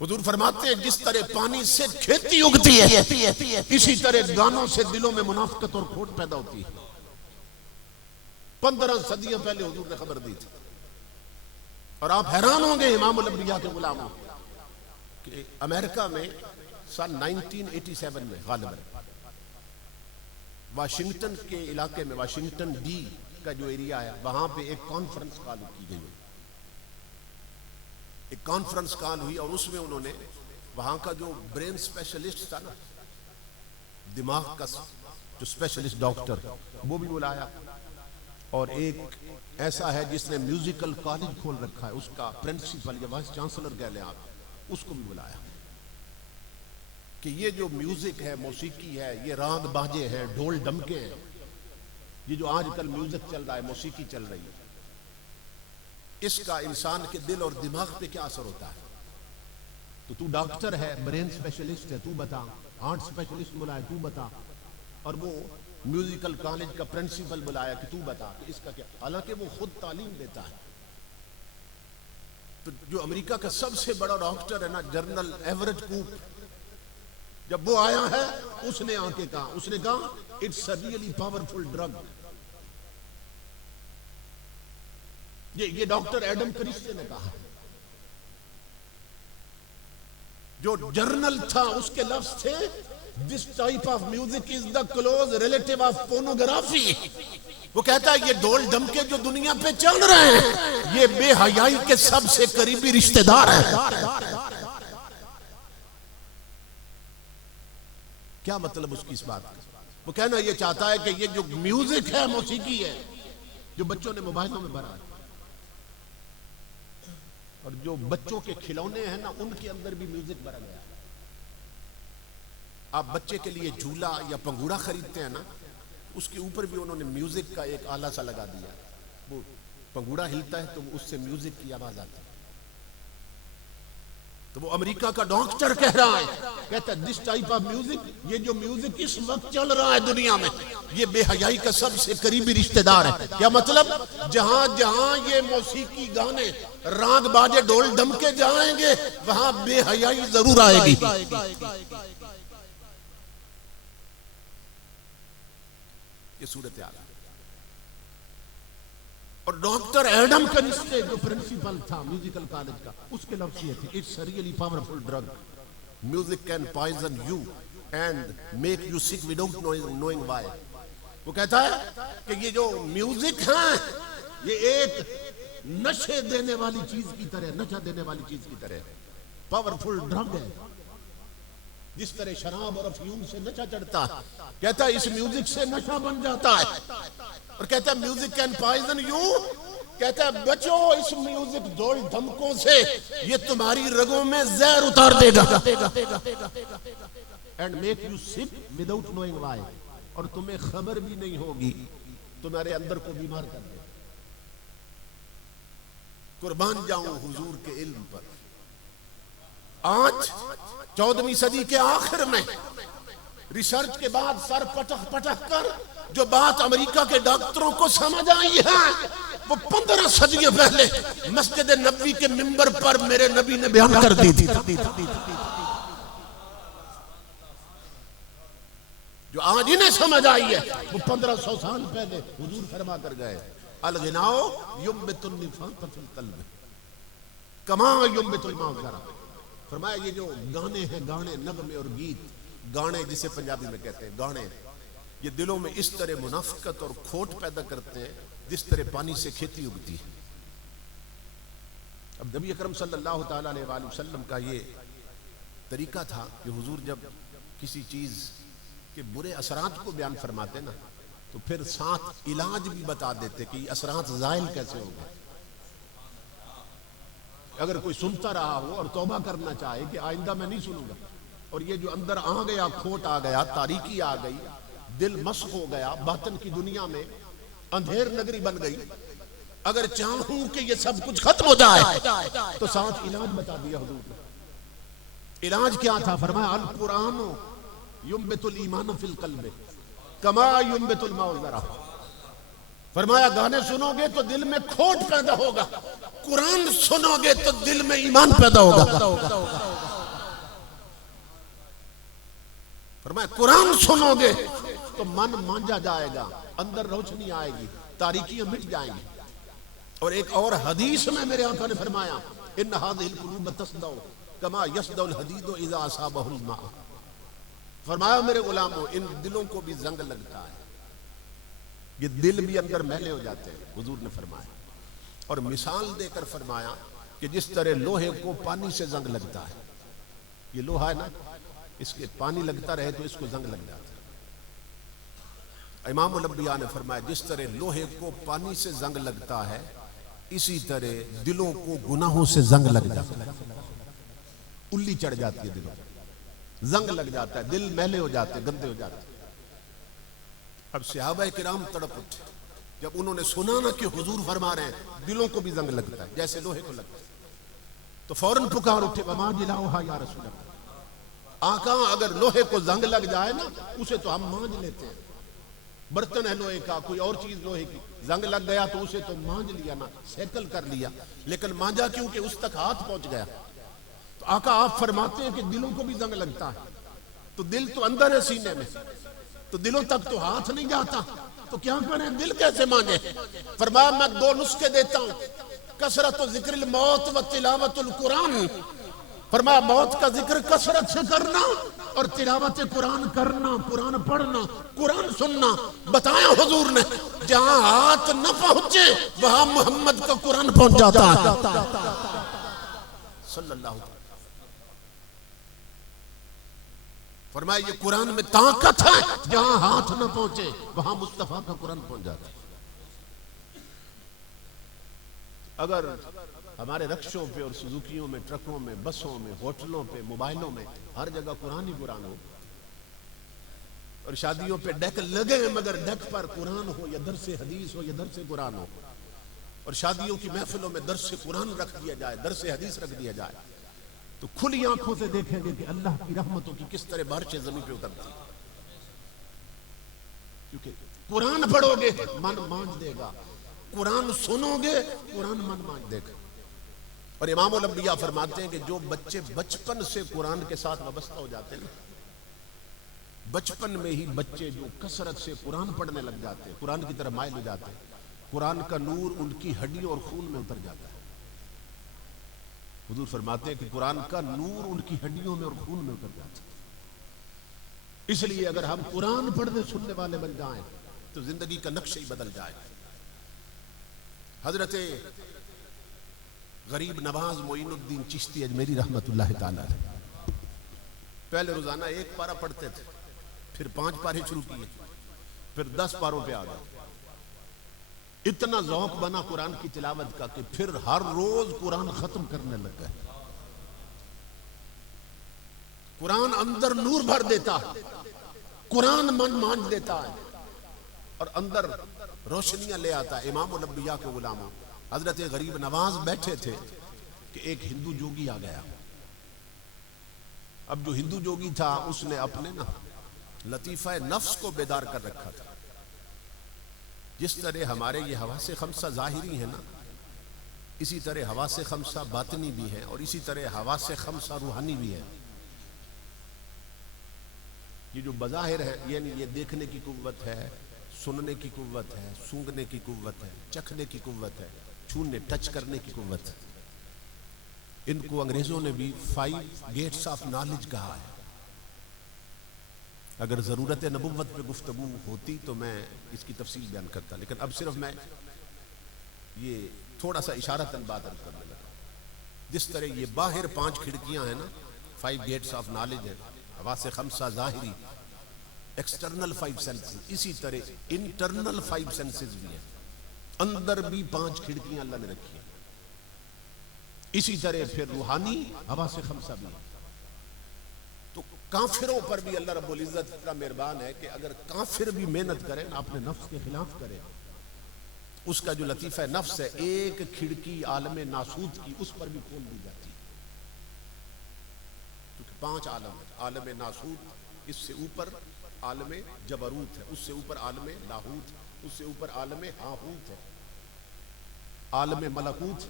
حضور فرماتے ہیں جس طرح پانی سے کھیتی اگتی ہے اسی طرح گانوں سے دلوں میں منافقت اور کھوٹ پیدا ہوتی ہے. 15 صدیاں پہلے حضور نے خبر دی تھی. اور آپ حیران ہوں گے امام الانبیاء کے غلاموں کہ امریکہ میں سن 1987 میں غالباً واشنگٹن کے علاقے میں، واشنگٹن ڈی کا جو ایریا ہے، وہاں پہ ایک کانفرنس کال کی گئی. ایک کانفرنس کال ہوئی اور اس میں انہوں نے وہاں کا جو برین اسپیشلسٹ تھا نا، دماغ کا جو اسپیشلسٹ ڈاکٹر، وہ بھی بلایا. اور ایک ایسا ہے جس نے میوزیکل کالج کھول رکھا ہے، اس کا پرنسپل یا وائس چانسلر کہہ لیں آپ، اس کو بھی بلایا کہ یہ جو میوزک ہے، موسیقی ہے، یہ راگ باجے ہیں، ڈھول ڈمکے ہیں، یہ جو آج کل میوزک چل رہا ہے، موسیقی چل رہی ہے، اس کا انسان کے دل اور دماغ پہ کیا اثر ہوتا ہے. تو ڈاکٹر ہے، برین اسپیشلسٹ ہے، تو بتا. ہارٹ اسپیشلسٹ بلایا، تو بتا. اور وہ میوزیکل کالج کا پرنسپل بلایا کہ تو بتا کہ اس کا کیا. حالانکہ وہ خود تعلیم دیتا ہے. تو جو امریکہ کا سب سے بڑا ڈاکٹر ہے نا، جنرل ایورٹ کوپ، جب وہ آیا ہے اس نے آ کے کہا، اس نے کہا it's a really powerful drug. یہ ڈاکٹر ایڈم کرسٹے نے کہا. جو جرنل تھا اس کے لفظ تھے this type of music is the close relative of pornography. وہ کہتا ہے یہ ڈھول ڈمکے جو دنیا پہ چل رہے ہیں یہ بے حیائی کے سب سے قریبی رشتہ دار ہیں. کیا مطلب اس کی اس بات کا؟ وہ کہنا یہ چاہتا ہے کہ یہ جو میوزک ہے، موسیقی ہے، جو بچوں نے موبائلوں میں بھرا ہے، اور جو بچوں کے کھلونے ہیں نا ان کے اندر بھی میوزک بھرا گیا ہے. آپ بچے کے لیے جھولا یا پنگوڑا خریدتے ہیں نا، اس کے اوپر بھی انہوں نے میوزک کا ایک آلہ سا لگا دیا. وہ پنگوڑا ہلتا ہے تو اس سے میوزک کی آواز آتی ہے. تو وہ امریکہ کا ڈاکٹر کہہ رہا ہے, کہتا ہے دس ٹائپ آف میوزک, یہ جو میوزک اس وقت چل رہا ہے دنیا میں, یہ بے حیائی کا سب سے قریبی رشتہ دار ہے. کیا مطلب؟ جہاں جہاں یہ موسیقی گانے راگ باجے ڈھول ڈمکے جائیں گے وہاں بے حیائی ضرور آئے گی. یہ صورتحال ہے. اور ڈاکٹر ایڈم کنسٹے جو پرنسپل تھا میوزیکل کالج کا, اس کے لفظ یہ تھے, it's really powerful drug, music can poison you and make you sick without knowing why. وہ کہتا ہے کہ یہ جو میوزک ہے یہ ایک نشے دینے والی چیز کی طرح, نشہ دینے والی چیز کی طرح پاورفل ڈرگ ہے. جس طرح شراب اور افیون سے نشہ چڑھتا ہے, کہتا ہے اس میوزک سے نشہ بن جاتا ہے. اور کہتا ہے میوزک کین پوائزن یو, کہتا ہے بچو اس میوزک ڈھول دھمکوں سے, یہ تمہاری رگوں میں زہر اتار دے گا. And make you sick without knowing Y, اور تمہیں خبر بھی نہیں ہوگی, تمہارے اندر کو بیمار کر دے. قربان جاؤں حضور کے علم پر. آج 14ویں صدی کے آخر میں ریسرچ کے بعد سر پٹک پٹک کر جو بات امریکہ کے ڈاکٹروں کو سمجھ آئی ہے وہ 15 صدیوں پہلے مسجد نبوی کے منبر پر میرے نبی نے بیان کر دی تھی. جو آج انہیں سمجھ آئی ہے وہ 1500 سال پہلے حضور فرما کر گئے, الغناء ينبت النفاق في القلب كما ينبت الماء الزرع. فرمایا یہ جو گانے ہیں, گانے نغمے اور گیت, گانے جسے پنجابی میں کہتے ہیں گانے, یہ دلوں میں اس طرح منافقت اور کھوٹ پیدا کرتے ہیں جس طرح پانی سے کھیتی اگتی ہے. اب نبی اکرم صلی اللہ تعالیٰ علیہ وآلہ وسلم کا یہ طریقہ تھا کہ حضور جب کسی چیز کے برے اثرات کو بیان فرماتے نا تو پھر ساتھ علاج بھی بتا دیتے کہ یہ اثرات زائل کیسے ہو گئے. اگر کوئی سنتا رہا ہو اور توبہ کرنا چاہے کہ آئندہ میں نہیں سنوں گا, اور یہ جو اندر آ گیا, کھوٹ آ گیا, تاریکی آ گئی, دل مسخ ہو گیا, باطن کی دنیا میں اندھیر نگری بن گئی, اگر چاہوں کہ یہ سب کچھ ختم ہو جائے تو ساتھ علاج بتا دیا حضور نے. علاج کیا تھا؟ فرمایا القرآن ينبت الایمان فی القلب کما ينبت الماء الزرع. فرمایا گانے سنو گے تو دل میں کھوٹ پیدا ہوگا, قرآن سنو گے تو دل میں ایمان پیدا ہوگا. فرمایا قرآن سنو گے تو من مانجا جائے گا, اندر روشنی آئے گی, تاریکیاں مٹ جائیں گی. اور ایک اور حدیث میں میرے آقا نے فرمایا ان هذه القلوب تصدع كما يصدع الحديد اذا اصابه الماء. فرمایا میرے غلاموں ان دلوں کو بھی زنگ لگتا ہے, یہ دل بھی اندر میلے ہو جاتے ہیں حضور نے فرمایا. اور مثال دے کر فرمایا کہ جس طرح لوہے کو پانی سے زنگ لگتا ہے, یہ لوہا ہے نا, اس کے پانی لگتا رہے تو اس کو زنگ لگ جاتا ہے. امام الانبیاء نے فرمایا جس طرح لوہے کو پانی سے زنگ لگتا ہے اسی طرح دلوں کو گناہوں سے زنگ لگ جاتا ہے. الی چڑھ جاتی ہے دلوں, زنگ لگ جاتا ہے, دل میلے ہو جاتے, گندے ہو جاتے. اب صحابہ کرام تڑپ اٹھے جب انہوں نے سنا نا کہ حضور فرما رہے ہیں دلوں کو بھی زنگ لگتا ہے جیسے لوہے کو لگتا ہے, تو فوراً پکار اٹھے وما جلاؤہا یا رسول اللہ. آقا اگر لوہے کو زنگ لگ جائے نا اسے تو ہم مانج لیتے ہیں, برتن ہے لوہے کا, کوئی اور چیز لوہے کی, زنگ لگ گیا تو اسے تو مانج لیا نا, سیکل کر لیا, لیکن مانجا کیوں کہ اس تک ہاتھ پہنچ گیا. تو آقا آپ فرماتے ہیں کہ دلوں کو بھی زنگ لگتا ہے, تو دل تو اندر ہے سینے میں, تو دلوں تک تو ہاتھ نہیں جاتا, تو کیا کریں, دل کیسے مانجے؟ فرمایا میں 2 نسخے دیتا ہوں, کثرت ذکر الموت و تلاوت القرآن. فرمایا موت کا ذکر کثرت سے کرنا اور تلاوت قرآن کرنا, قرآن پڑھنا, قرآن سننا. بتایا حضور نے جہاں ہاتھ نہ پہنچے وہاں محمد کا قرآن پہنچ جاتا ہے صلی اللہ علیہ وسلم. فرمایا یہ قرآن میں طاقت ہے, جہاں ہاتھ نہ پہنچے وہاں مصطفیٰ کا قرآن پہنچ جاتا ہے. اگر ہمارے رکشوں پہ اور سزوکیوں میں, ٹرکوں میں, بسوں میں, ہوٹلوں پہ, موبائلوں میں, ہر جگہ قرآن ہی قرآن ہو, اور شادیوں پہ ڈیک لگے مگر ڈیک پر قرآن ہو یا درس حدیث ہو یا درس قرآن ہو, اور شادیوں کی محفلوں میں درس قرآن رکھ دیا جائے، درس حدیث رکھ دیا جائے، تو کھلی آنکھوں سے دیکھیں گے کہ اللہ کی رحمتوں کی کس طرح بارشیں زمین پہ اترتی، کیونکہ قرآن پڑھو گے من مانج دے گا، قرآن سنو گے قرآن من مانج دے گا۔ اور امام الانبیاء فرماتے ہیں کہ جو بچے بچپن سے قرآن کے ساتھ وابستہ ہو جاتے ہیں، بچپن میں ہی بچے جو کثرت سے قرآن پڑھنے لگ جاتے ہیں، قرآن کی طرف مائل ہو جاتے ہیں، قرآن کا نور ان کی ہڈیوں اور خون میں اتر جاتا ہے۔ حضور فرماتے ہیں کہ قرآن کا نور ان کی ہڈیوں میں اور خون میں اتر جاتا ہے۔ اس لیے اگر ہم قرآن پڑھنے سننے والے بن جائیں تو زندگی کا نقشہ ہی بدل جائے۔ حضرت غریب نواز معین الدین چشتی اجمیری رحمت اللہ تعالی علیہ پہلے روزانہ 1 پارہ پڑھتے تھے، پھر 5 پارے شروع کیے، پھر 10 پاروں پہ آ گئے۔ اتنا ذوق بنا قرآن کی تلاوت کا کہ پھر ہر روز قرآن ختم کرنے لگ گئے۔ قرآن اندر نور بھر دیتا ہے، قرآن من مانج دیتا ہے اور اندر روشنیاں لے آتا ہے۔ امام الانبیاء کے غلاموں حضرت غریب نواز بیٹھے تھے کہ ایک ہندو جوگی آ گیا۔ اب جو ہندو جوگی تھا اس نے اپنے لطیفہ نفس کو بیدار کر رکھا تھا۔ جس طرح ہمارے یہ حواس خمسہ ظاہری ہیں نا، اسی طرح حواس خمسہ باطنی بھی ہیں، اور اسی طرح حواس خمسہ روحانی بھی ہیں۔ یہ جو بظاہر ہے یعنی یہ دیکھنے کی قوت ہے، سننے کی قوت ہے، سونگھنے کی قوت ہے، چکھنے کی قوت ہے، چھونے ٹچ کرنے کی قوت ہے، ان کو انگریزوں نے بھی 5 گیٹس آف نالج کہا ہے۔ اگر ضرورت نبوت پہ گفتگو ہوتی تو میں اس کی تفصیل بیان کرتا، لیکن اب صرف میں یہ تھوڑا سا اشارتاً بات عرض کرنے لگا۔ جس طرح یہ باہر 5 کھڑکیاں ہیں نا، 5 گیٹس آف نالج ہے، حواس خمسہ ظاہری، ایکسٹرنل 5 سینسز، اسی طرح انٹرنل 5 سینسز بھی ہیں، اندر بھی 5 کھڑکیاں اللہ نے رکھی ہیں۔ اسی طرح پھر روحانی حواس خمسہ بھی ہیں۔ تو کافروں پر بھی اللہ رب العزت اتنا مہربان ہے کہ اگر کافر بھی محنت کریں اپنے نفس کے خلاف کریں، اس کا جو لطیفہ نفس ہے، ایک کھڑکی عالم ناسوت کی اس پر بھی کھول دی جاتی ہے، کیونکہ 5 عالم ہے۔ عالم ناسوت، اس سے اوپر عالم جبروت ہے، اس سے اوپر عالم لاہوت، اس سے اوپر عالم ہاہوت ہے، عالم ملکوت،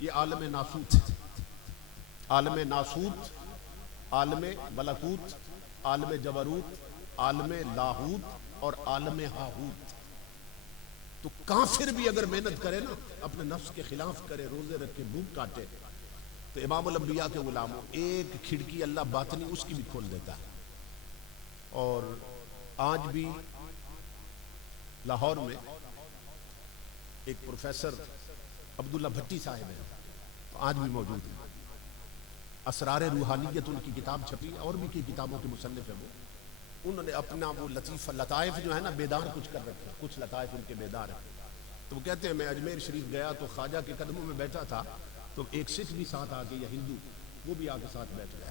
یہ عالم ناسوت ہے۔ عالم ناسوت، عالم ملکوت، عالم جبروت، عالم لاہوت اور عالم ہاہوت۔ تو کافر بھی اگر محنت کرے نا، اپنے نفس کے خلاف کرے، روزے رکھے، بھوک کاٹے، تو امام الانبیاء کے غلاموں ایک کھڑکی اللہ باطنی اس کی بھی کھول دیتا ہے۔ اور آج بھی لاہور میں ایک پروفیسر عبداللہ بھٹی صاحب ہیں، آج بھی موجود ہیں، اسرار روحانیت ان کی کتاب چھپی، اور بھی کی کتابوں کے مصنف ہیں وہ۔ انہوں نے اپنا وہ لطیفہ لطائف جو ہے نا بیدار کچھ کر رکھے، کچھ لطائف ان کے بیدار ہیں۔ تو وہ کہتے ہیں میں اجمیر شریف گیا تو خواجہ کے قدموں میں بیٹھا تھا، تو ایک سکھ بھی ساتھ آ کے یا ہندو وہ بھی آ کے ساتھ بیٹھ گیا۔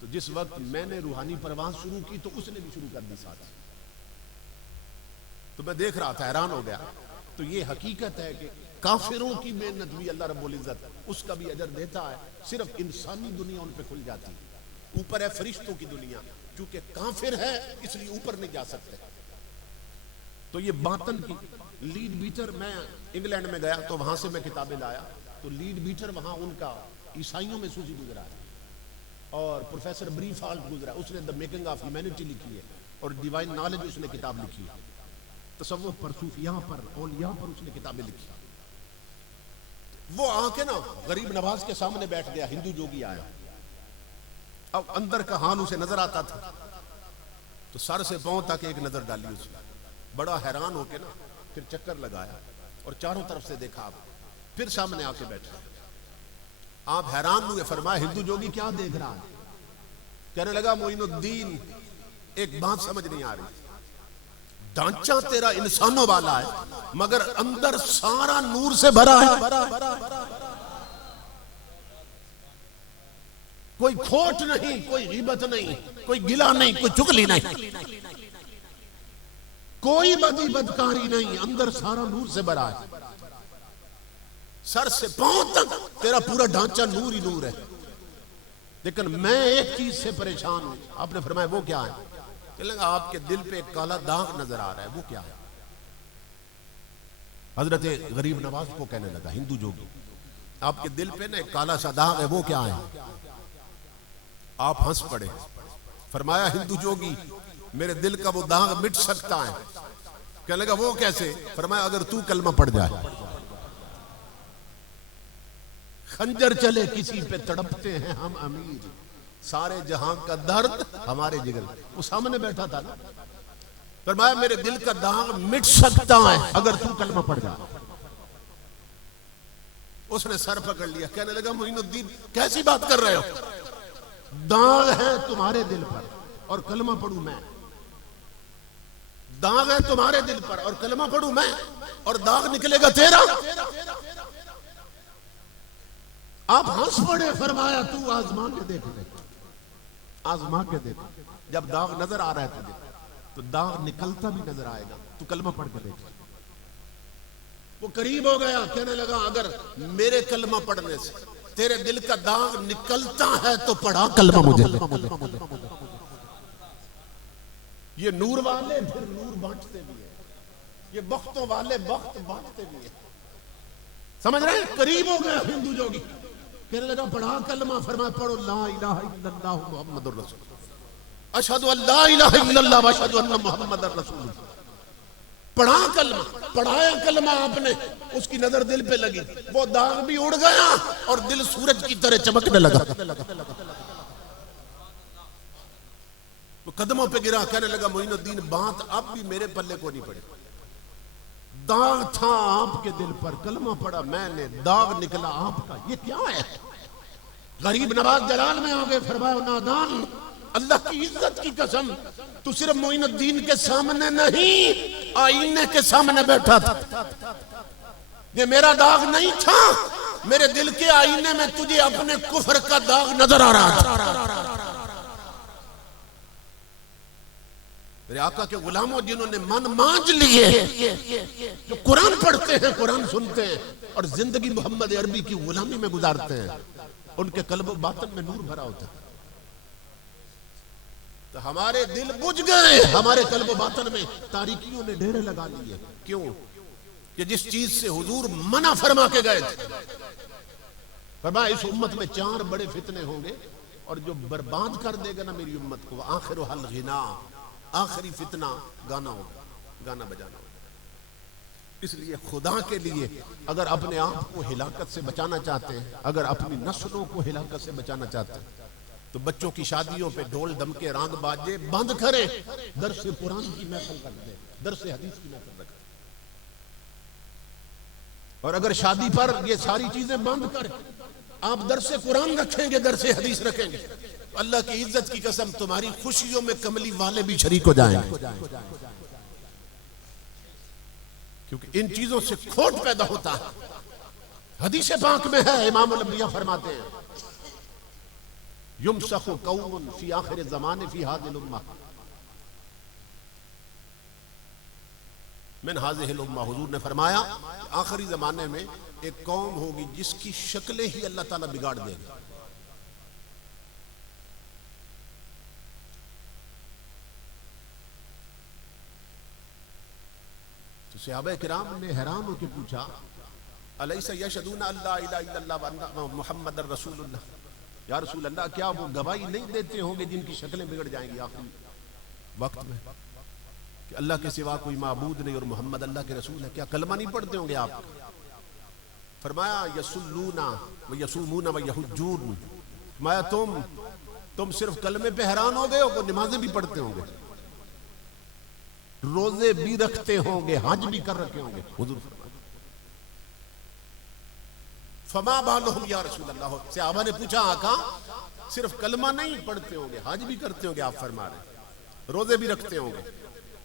تو جس وقت میں نے روحانی پرواز شروع کی تو اس نے بھی شروع کر دی ساتھ۔ تو میں دیکھ رہا تھا، حیران ہو گیا۔ تو یہ حقیقت ہے کہ کافروں کی محنت بھی اللہ رب العزت اس کا بھی اجر دیتا ہے، صرف انسانی دنیا ان پہ کھل جاتی ہے۔ اوپر ہے فرشتوں کی دنیا، چونکہ کافر ہے اس لیے اوپر نہیں جا سکتے۔ تو یہ باطن کی لیڈ بیٹر، میں انگلینڈ میں گیا تو وہاں سے میں کتابیں لایا، تو لیڈ بیٹر وہاں ان کا عیسائیوں میں سوزی گزرا ہے، اور پروفیسر بریف ہالٹ گزرا، اس نے دا میکنگ آف ہیومینٹی لکھی ہے، اور ڈیوائن نالج اس نے کتاب لکھی ہے، تصوف پر، صوفیاء پر، اولیاء پر اس نے کتابیں لکھی۔ وہ آ کے نا غریب نواز کے سامنے بیٹھ گیا، ہندو جوگی آیا، اب اندر کا حال اسے نظر آتا تھا، تو سر سے پاؤں تک ایک نظر ڈالی اس نے، بڑا حیران ہو کے نا پھر چکر لگایا اور چاروں طرف سے دیکھا، آپ پھر سامنے آ کے بیٹھا۔ آپ حیران ہوئے، فرمایا ہندو جوگی کیا دیکھ رہا ہے؟ کہنے لگا معین الدین ایک بات سمجھ نہیں آ رہی، ڈھانچہ تیرا انسانوں والا ہے مگر اندر سارا نور سے بھرا ہے، کوئی کھوٹ نہیں، کوئی غیبت نہیں، کوئی گلہ نہیں، کوئی چغلی نہیں، کوئی بدی بدکاری نہیں، اندر سارا نور سے بھرا ہے۔ سر سے پاؤں تک تیرا پورا ڈھانچہ نور ہی نور ہے، لیکن میں ایک چیز سے پریشان ہوں. آپ نے فرمایا وہ کیا ہے؟ کہ لگا آپ کے دل پہ ایک کالا داغ نظر آ رہا ہے، وہ کیا ہے؟ حضرت غریب نواز کو کہنے لگا، ہندو جوگی، آپ کے دل پہ نا ایک کالا سا داغ ہے، وہ کیا ہے؟ آپ ہنس پڑے. فرمایا ہندو جوگی میرے دل کا وہ داغ مٹ سکتا ہے. کہنے لگا وہ کیسے؟ فرمایا اگر تو کلمہ پڑھ جائے. خنجر چلے کسی پہ تڑپتے ہیں ہم امیر، سارے جہاں کا درد ہمارے جگر. وہ سامنے بیٹھا تھا نا. فرمایا میرے دل کا داغ مٹ سکتا ہے اگر تو کلمہ پڑھ جائے. اس نے سر پکڑ لیا. کہنے لگا معین الدین کیسی بات کر رہے ہو؟ داغ ہے تمہارے دل پر اور کلمہ پڑھوں میں. داغ ہے تمہارے دل پر اور کلمہ پڑھوں میں، اور داغ نکلے گا تیرا. آپ ہنس پڑے. فرمایا تو آزما کے دیکھ لے، آزما کے دیکھ. جب داغ نظر آ رہا ہے تجھے تو داغ نکلتا بھی نظر آئے گا. تو کلمہ پڑھ کے دیکھ. وہ قریب ہو گیا. کہنے لگا اگر میرے کلمہ پڑھنے سے تیرے دل کا داغ نکلتا ہے تو پڑھا کلمہ مجھے. یہ نور والے پھر نور بانٹتے بھی ہیں، یہ بختوں والے بخت بانٹتے بھی ہیں. سمجھ رہے ہیں؟ قریب ہو گیا ہندو جوگی. کہنے لگا پڑھا کلمہ. فرمایا پڑھو لا الہ الا اللہ محمد الرسول اللہ، اشہد ان لا الہ الا اللہ واشہد ان محمد الرسول اللہ. پڑھا کلمہ. پڑھایا کلمہ آپ نے. اس کی نظر دل پہ لگی، وہ داغ بھی اڑ گیا اور دل سورج کی طرح چمکنے لگا. وہ قدموں پہ گرا. کہنے لگا معین الدین بات اب بھی میرے پلے کو نہیں پڑی. داغ تھا آپ کے دل پر، کلمہ پڑھا میں نے، داغ نکلا آپ کا. یہ کیا ہے؟ غریب نواز جلال میں آگے. فرمایا نادان، اللہ کی عزت کی قسم تو صرف معین الدین کے سامنے نہیں آئینے کے سامنے بیٹھا تھا. یہ میرا داغ نہیں تھا، میرے دل کے آئینے میں تجھے اپنے کفر کا داغ نظر آ رہا تھا. میرے آقا کے غلاموں جنہوں نے من مانج لیے، جو قرآن پڑھتے ہیں، قرآن سنتے ہیں اور زندگی محمد عربی کی غلامی میں گزارتے ہیں، ان کے قلب و باطن میں نور بھرا ہوتا ہے. تو ہمارے دل بجھ گئے، ہمارے قلب و باطن میں تاریکیوں نے ڈیرے لگا لیے. کیوں؟ کہ جس چیز سے حضور منع فرما کے گئے تھے. فرمایا اس امت میں 4 بڑے فتنے ہوں گے اور جو برباد کر دے گا نا میری امت کو، آخرها الغنا، آخری فتنہ گانا ہوگا، گانا بجانا ہوگا. اس لیے خدا کے لیے اگر اپنے آپ کو ہلاکت سے بچانا چاہتے ہیں، اگر اپنی نسلوں کو ہلاکت سے بچانا چاہتے ہیں، تو بچوں کی شادیوں پہ ڈھول دھمکے رانگ باجے بند کریں. درس قرآن کی محفل رکھ دیں، درس حدیث کی محفل رکھ دیں. اور اگر شادی پر یہ ساری چیزیں بند کریں، آپ درس قرآن رکھیں گے، درس حدیث رکھیں گے، اللہ کی عزت کی قسم تمہاری خوشیوں میں کملی والے بھی شریک ہو جائیں گے. کیونکہ ان چیزوں سے کھوٹ پیدا ہوتا ہے. حدیث پاک میں ہے، امام الانبیاء فرماتے ہیں یمسخ قوم فی آخر الزمان فی ہذہ الامہ من ہذہ الامہ. حضور نے فرمایا آخری زمانے میں ایک قوم ہوگی جس کی شکلیں ہی اللہ تعالیٰ بگاڑ دے گا. تو صحابہ کرام نے حیران ہو کے پوچھا الیس یشہدون ان لا الہ الا اللہ وان محمد الرسول اللہ. یا رسول اللہ کیا وہ گواہی نہیں دیتے ہوں گے جن کی شکلیں بگڑ جائیں گی آخری وقت میں کہ اللہ کے سوا کوئی معبود نہیں اور محمد اللہ کے رسول ہے؟ کیا کلمہ نہیں پڑھتے ہوں گے آپ؟ فرمایا یصلون و یصومون و یحجون. فرمایا تم صرف کلمے پہ حیران ہو گئے ہو، وہ نمازیں بھی پڑھتے ہوں گے، روزے بھی رکھتے ہوں گے، حج بھی کر رکھے ہوں گے. حضور فرمایا فما بالہم یا رسول اللہ. صحابہ نے پوچھا آقا صرف کلمہ نہیں پڑھتے ہوں گے، حج بھی کرتے ہوں گے، آپ فرما رہے ہیں روزے بھی رکھتے ہوں گے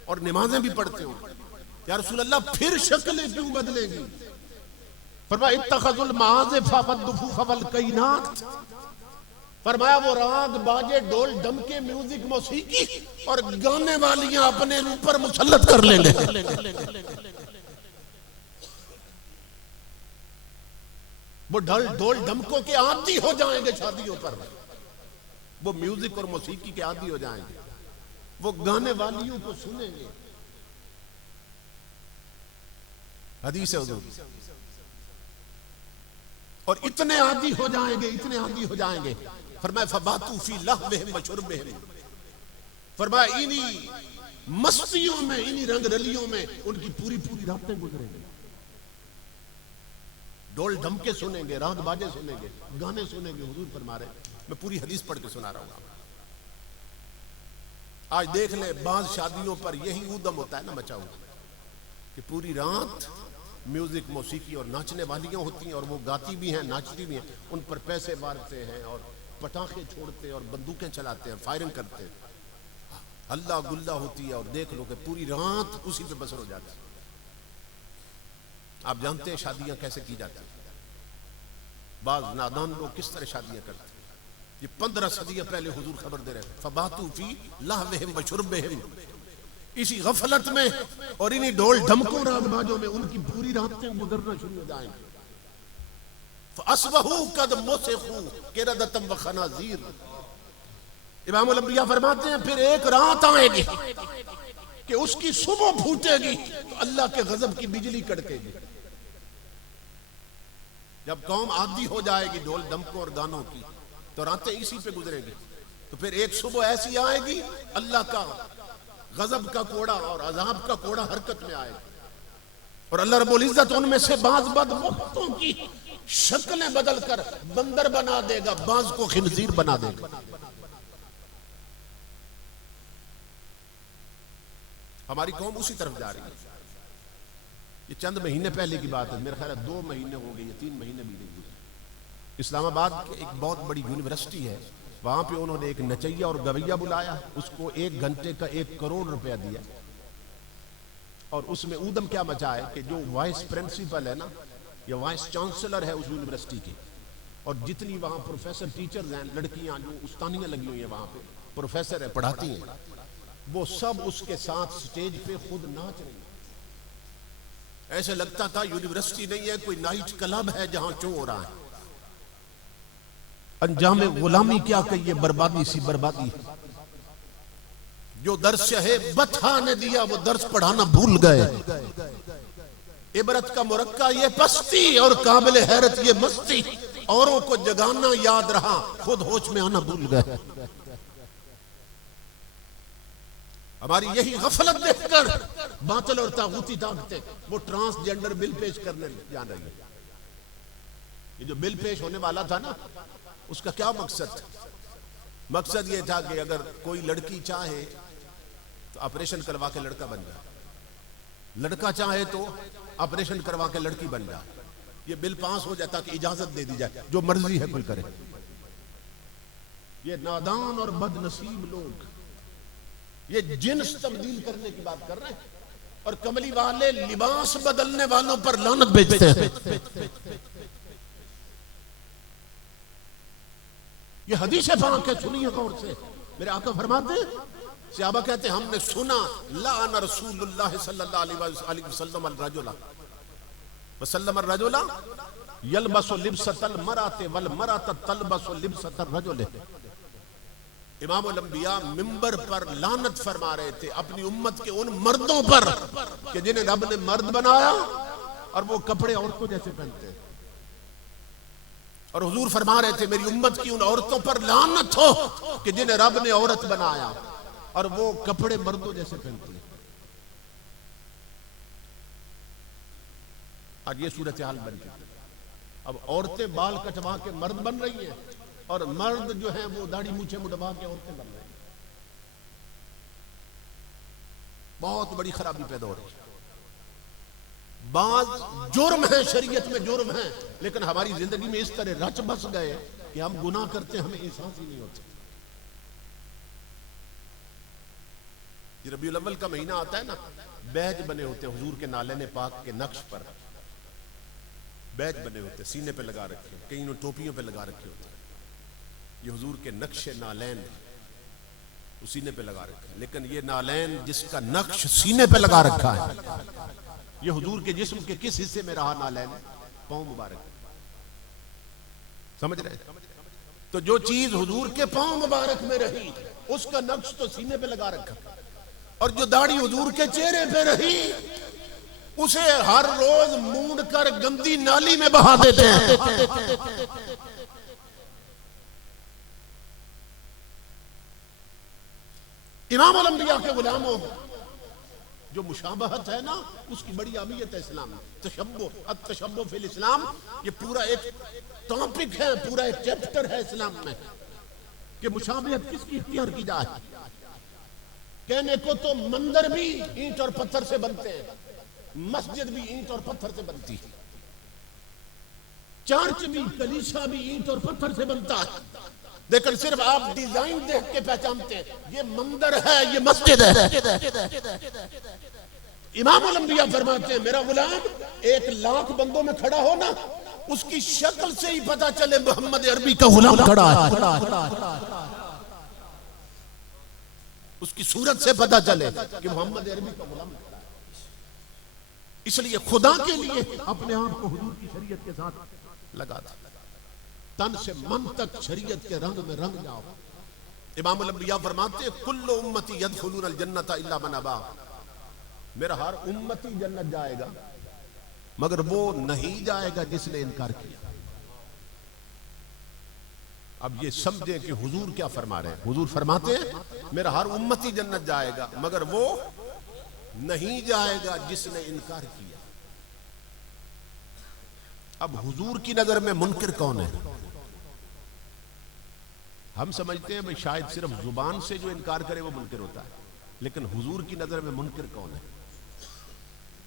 اور نمازیں بھی پڑھتے ہوں گے، یا رسول اللہ پھر شکلیں کیوں بدلیں گی؟ فرمایا اتخذوا المعازف والدفوف والکینات. فرمایا وہ راگ باجے ڈول ڈمکے میوزک موسیقی اور گانے والیاں اپنے اوپر مسلط کر لیں گے. وہ ڈھول ڈھمکوں کے عادی ہو جائیں گے شادیوں پر، وہ میوزک اور موسیقی کے عادی ہو جائیں گے، وہ گانے والیوں کو سنیں گے. حدیث ہے حضور. اور اتنے عادی ہو جائیں گے، اتنے عادی ہو جائیں گے. فرمایا فباتوا فی لہوہم وشربہم، فرمایا انہی مستیوں میں، انہی رنگ رلیوں میں ان کی پوری پوری راتیں گزریں گے. ڈول ڈھمکے سنیں گے، راگ باجے سنیں گے، گانے سنیں گے. حضور فرما رہے ہیں، میں پوری حدیث پڑھ کے سنا رہا ہوں. آج دیکھ لیں بعض شادیوں پر یہی اودم ہوتا ہے نا مچا ہوا، کہ پوری رات میوزک موسیقی اور ناچنے والیاں ہوتی ہیں، اور وہ گاتی بھی ہیں ناچتی بھی ہیں. ان پر پیسے مارتے ہیں اور پٹاخے چھوڑتے ہیں اور بندوقیں چلاتے ہیں، فائرنگ کرتے ہیں، اللہ گلہ ہوتی ہے. اور دیکھ لو کہ پوری رات اسی پہ بسر ہو جاتی ہے. آپ جانتے ہیں شادیاں کیسے کی جاتی ہیں. بعض نادان لوگ کس طرح شادیاں کرتے ہیں. یہ 15 صدیاں پہلے حضور خبر دے رہے ہیں. فباتوا فی لہوہم وشربہم، اسی غفلت میں اور انہی ڈھول ڈھمکوں راگ باجوں میں ان کی پوری راتیں گزرنا شروع ہو جائیں گے. فَأَصْبَحُوا قَدْ مُسِخُوا قِرَدَةً وَخَنَازِيرَ. امام الانبیاء فرماتے ہیں پھر ایک رات آئے گی کہ اس کی صبح پھوٹے گی تو اللہ کے غضب کی بجلی کڑکے گی. جب قوم عادی ہو جائے گی ڈھول ڈھمکوں اور گانوں کی تو راتیں اسی پہ گزرے گی. تو پھر ایک صبح ایسی آئے گی اللہ کا غضب کا کوڑا اور عذاب کا کوڑا حرکت میں آئے گا، اور اللہ رب العزت ان میں سے بعض بدبختوں کی شکلیں بدل کر بندر بنا دے گا، بعض کو خنزیر بنا دے گا. ہماری قوم اسی طرف جا رہی ہے. یہ چند مہینے پہلے کی بات ہے، میرا خیال ہے 2 مہینے ہو گئے یا 3 مہینے بھی نہیں ہوئے. اسلام آباد کے ایک بہت بڑی یونیورسٹی ہے، وہاں پہ انہوں نے ایک نچیا اور گویا بلایا، اس کو 1 گھنٹے کا 1 کروڑ روپیہ دیا. اور اس میں اودم کیا مچا ہے کہ جو وائس پرنسپل ہے نا یا وائس چانسلر ہے اس یونیورسٹی کی، اور جتنی وہاں پروفیسر ٹیچرز ہیں، لڑکیاں جو استانیاں لگی ہوئی ہیں وہاں پہ، پروفیسر ہیں پڑھاتی ہیں، وہ سب اس کے ساتھ سٹیج پہ خود ناچ رہی ہیں. ایسے لگتا تھا یونیورسٹی نہیں ہے، کوئی نائٹ کلب ہے جہاں چو ہو رہا ہے. انجام غلامی کیا کہیے، بربادی سی بربادی. جو درس شاہ بطحا نے دیا وہ درس پڑھانا بھول گئے. عبرت کا مرقع یہ پستی اور قابل حیرت یہ مستی. اوروں کو جگانا یاد رہا، خود ہوش میں آنا بھول گئے. ہماری یہی غفلت دیکھ کر باطل اور طاغوتی طاقتیں وہ ٹرانسجنڈر بل پیش کرنے جان رہی ہے. یہ جو بل پیش ہونے والا تھا نا، اس کا کیا مقصد تھا؟ مقصد یہ تھا کہ اگر کوئی لڑکی چاہے تو آپریشن کروا کے لڑکا بن جائے، لڑکا چاہے تو آپریشن کروا کے لڑکی بن جائے. یہ بل پاس ہو جاتا کہ اجازت دے دی جائے، جو مرضی ہے کوئی کرے. یہ نادان اور بد نصیب لوگ یہ جنس تبدیل کرنے کی بات کر رہے ہیں، اور کملی والے لباس بدلنے والوں پر لعنت بھیجتے ہیں. یہ حدیث پاک ہے، سنیے غور سے. میرے آقا فرماتے ہیں، صحابہ کہتے ہیں ہم نے سنا لعن رسول اللہ صلی اللہ علیہ وسلم الرجل وسلم الرجل یلبس لبسۃ المرأة والمرأة تلبس لبسۃ الرجل. امام الانبیاء منبر پر لعنت فرما رہے تھے اپنی امت کے ان مردوں پر کہ جنہیں رب نے مرد بنایا اور وہ کپڑے عورتوں جیسے پہنتے ہیں. اور حضور فرما رہے تھے میری امت کی ان عورتوں پر لعنت ہو کہ جنہیں رب نے عورت بنایا اور وہ کپڑے مردوں جیسے پہنتی ہیں. آج یہ صورتحال بن گئی. اب عورتیں بال کٹوا کے مرد بن رہی ہیں اور مرد جو ہیں وہ داڑھی مونچھیں مڈوا کے عورتیں بن رہے ہیں. بہت بڑی خرابی پیدا ہو رہی ہے. بعض جرم ہیں، شریعت میں جرم ہیں، لیکن ہماری زندگی میں اس طرح رچ بس گئے کہ ہم گناہ کرتے ہیں ہمیں احساس ہی نہیں ہوتا. یہ ربیع الاول کا مہینہ آتا ہے نا، بیج بنے ہوتے ہیں حضور کے نالین پاک کے نقش پر. بیج بنے ہوتے ہیں، سینے پہ لگا رکھے ہیں، کئی ٹوپیوں پہ لگا رکھے ہوتے ہیں. یہ حضور کے نقش نالین وہ سینے پہ لگا رکھا ہے. لیکن یہ نالین جس کا نقش سینے پہ لگا رکھا ہے، یہ حضور کے جسم کے کس حصے میں رہا نالین؟ پاؤں مبارک. سمجھ رہے ہیں؟ تو جو چیز حضور کے پاؤں مبارک میں رہی اس کا نقش تو سینے پہ لگا رکھا، اور جو داڑھی حضور کے چہرے پہ رہی اسے ہر روز مونڈ کر گندی نالی میں بہا دیتے ہیں۔ امام الانبیاء کے غلاموں جو مشابہت ہے نا اس کی بڑی اہمیت ہے اسلام میں۔ تشبہ، التشبہ فی الاسلام، یہ پورا ایک ٹاپک ہے، پورا ایک چیپٹر ہے اسلام میں کہ مشابہت کس کی اختیار کی جائے۔ کہنے کو تو مندر بھی اینٹ اور پتھر سے بنتے ہیں، مسجد بھی اینٹ اور پتھر سے بنتی ہے، چرچ بھی، کلیسا بھی اینٹ اور پتھر سے بنتا ہے، لیکن صرف آپ ڈیزائن دیکھ کے پہچانتے ہیں یہ مندر ہے، یہ مسجد ہے۔ امام الانبیاء فرماتے ہیں میرا غلام 1,00,000 بندوں میں کھڑا ہو نا، اس کی شکل سے ہی پتا چلے محمد عربی کا غلام کھڑا ہے، اس کی صورت سے پتا چلے کہ محمد عربی کا غلام کھڑا ہے۔ اس لیے خدا کے لیے اپنے آپ کو حضور کی شریعت کے ساتھ لگا دیں، تن سے من تک شریعت کے رنگ میں رنگ جاؤ۔ امام الانبیاء فرماتے ہیں کل امتی یدخلون الجنت الا من ابا، میرا ہر امتی جنت جائے گا مگر وہ نہیں جائے گا جس نے انکار کیا۔ اب یہ سمجھیں کہ حضور کیا فرما رہے ہیں۔ حضور فرماتے ہیں میرا ہر امتی جنت جائے گا مگر وہ نہیں جائے گا جس نے انکار کیا۔ اب حضور کی نظر میں منکر کون ہے؟ ہم سمجھتے ہیں بھئی شاید صرف زبان سے جو انکار کرے وہ منکر ہوتا ہے، لیکن حضور کی نظر میں منکر کون ہے؟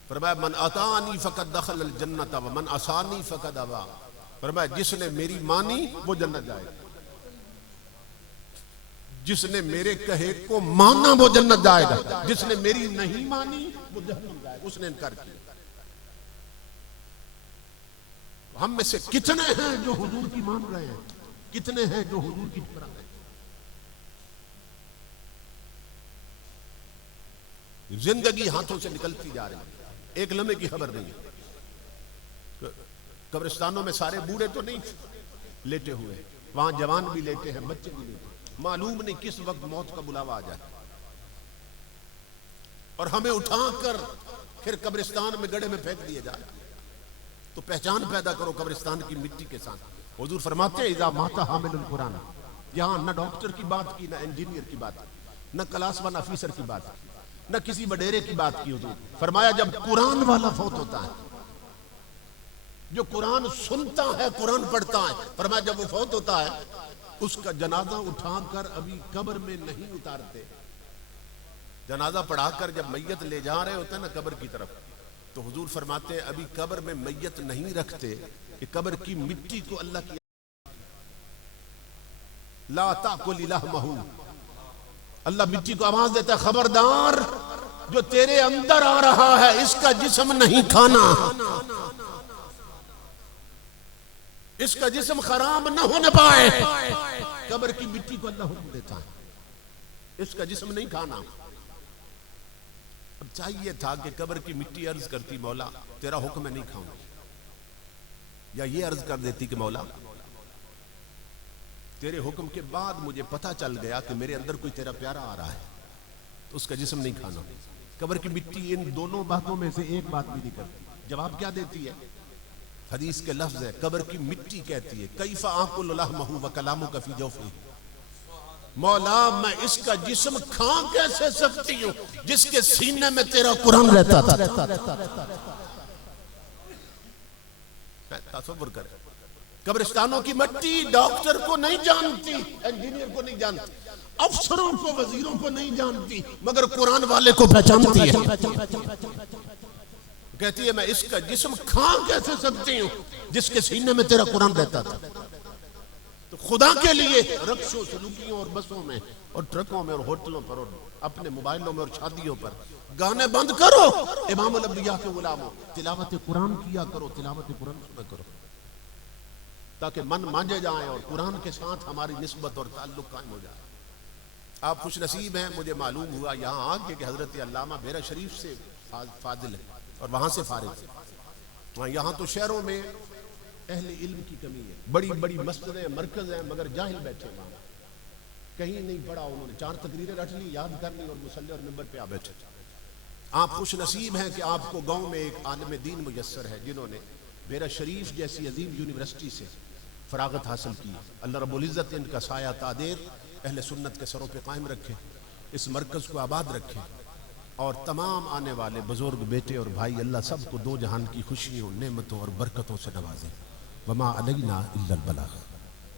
فرمایا من اطاعنی فقد دخل الجنت ومن عصانی فقد ابا، فرمایا جس نے میری مانی وہ جنت جائے گا، جس نے میرے کہے کو مانا وہ جنت جائے گا، جس نے میری نہیں مانی وہ جہنم جائے گا، اس نے انکار کیا۔ ہم میں سے کتنے ہیں جو حضور کی مان رہے ہیں، کتنے ہیں جو حضور کی ٹھکرا رہے ہیں؟ زندگی ہاتھوں سے نکلتی جا رہی ہے، ایک لمحے کی خبر نہیں ہے۔ قبرستانوں میں سارے بوڑھے تو نہیں لیٹے ہوئے، وہاں جوان بھی لیٹے ہیں، بچے بھی لیٹے ہیں، معلوم نہیں کس وقت موت کا بلاوا آ جائے، اور ہمیں اٹھا کر پھر قبرستان میں گڑھے میں پھینک دیے جائے۔ تو پہچان پیدا کرو قبرستان کی مٹی کے ساتھ۔ حضور فرماتے ہیں اذا مات حامل القرآن، یہاں نہ ڈاکٹر کی بات کی، نہ انجینئر کی بات کی، نہ کلاس ون آفیسر کی بات کی، نہ کسی وڈیرے کی بات کی۔ حضور فرمایا جب قرآن والا فوت ہوتا ہے، جو قرآن سنتا ہے، قرآن پڑھتا ہے، فرمایا جب وہ فوت ہوتا ہے اس کا جنازہ اٹھا کر ابھی قبر میں نہیں اتارتے، جنازہ پڑھا کر جب میت لے جا رہے ہوتے ہیں نا قبر کی طرف، تو حضور فرماتے ہیں ابھی قبر میں میت نہیں رکھتے، کہ قبر کی مٹی کو اللہ کی لا تاکل لحمہ، اللہ مٹی کو آواز دیتا ہے خبردار جو تیرے اندر آ رہا ہے اس کا جسم نہیں کھانا، اس کا جسم خراب نہ ہونے پائے۔ قبر کی مٹی کو اللہ حکم دیتا ہے اس کا جسم نہیں کھانا۔ اب چاہیے تھا کہ قبر کی مٹی عرض کرتی مولا تیرا حکم میں نہیں کھاؤں گا، یا یہ عرض کر دیتی کہ مولا تیرے حکم کے بعد مجھے پتہ چل گیا کہ میرے اندر کوئی تیرا پیارا آ رہا ہے تو اس کا جسم نہیں کھانا۔ قبر کی مٹی ان دونوں باتوں میں سے ایک بات بھی نہیں کرتی۔ جواب کیا دیتی ہے؟ حدیث کے لفظ ہے، قبر کی مٹی کہتی ہے کیف آکل لحمہ وکلامک فی جوفہ، مولا میں اس کا جسم کھا کیسے سکتی ہوں جس کے سینے میں تیرا قرآن رہتا تھا۔ تصور کریں قبرستانوں کی مٹی ڈاکٹر کو نہیں جانتی، انجینئر کو نہیں جانتی، افسروں کو، وزیروں کو نہیں جانتی، مگر قرآن والے کو پہچانتی ہے۔ کہتی ہے میں اس کا جسم کھا کیسے سکتی ہوں جس کے سینے میں تیرا قرآن رہتا تھا۔ تو خدا کے لیے رکشوں، سلوکیوں اور بسوں میں اور ٹرکوں میں اور ہوٹلوں پر اور اپنے موبائلوں میں اور شادیوں پر گانے بند کرو۔ امام الانبیاء کے غلاموں تلاوت قرآن کیا کرو، تلاوت قرآن سنا کرو، تاکہ من مانجے جائیں اور قرآن کے ساتھ ہماری نسبت اور تعلق قائم ہو جائے۔ آپ خوش نصیب ہیں، مجھے معلوم ہوا یہاں آگے کہ حضرت علامہ بیرا شریف سے فاضل ہے اور وہاں سے فارغ ہے۔ یہاں تو شہروں میں اہل علم کی کمی ہے، بڑی بڑی مسجدیں مرکز ہیں مگر جاہل بیٹھے وہاں، کہیں نہیں پڑھا انہوں نے، 4 تقریریں رٹ لی، یاد کر لی اور مصلی اور ممبر پہ آ بیٹھے۔ آپ خوش نصیب ہیں کہ آپ کو گاؤں میں ایک عالم دین میسر ہے جنہوں نے میرا شریف جیسی عظیم یونیورسٹی سے فراغت حاصل کی۔ اللہ رب العزت ان کا سایہ تادیر اہل سنت کے سروں پہ قائم رکھے، اس مرکز کو آباد رکھے، اور تمام آنے والے بزرگ بیٹے اور بھائی اللہ سب کو 2 جہان کی خوشیوں، نعمتوں اور برکتوں سے نوازے۔ وما علینا الا البلاغ۔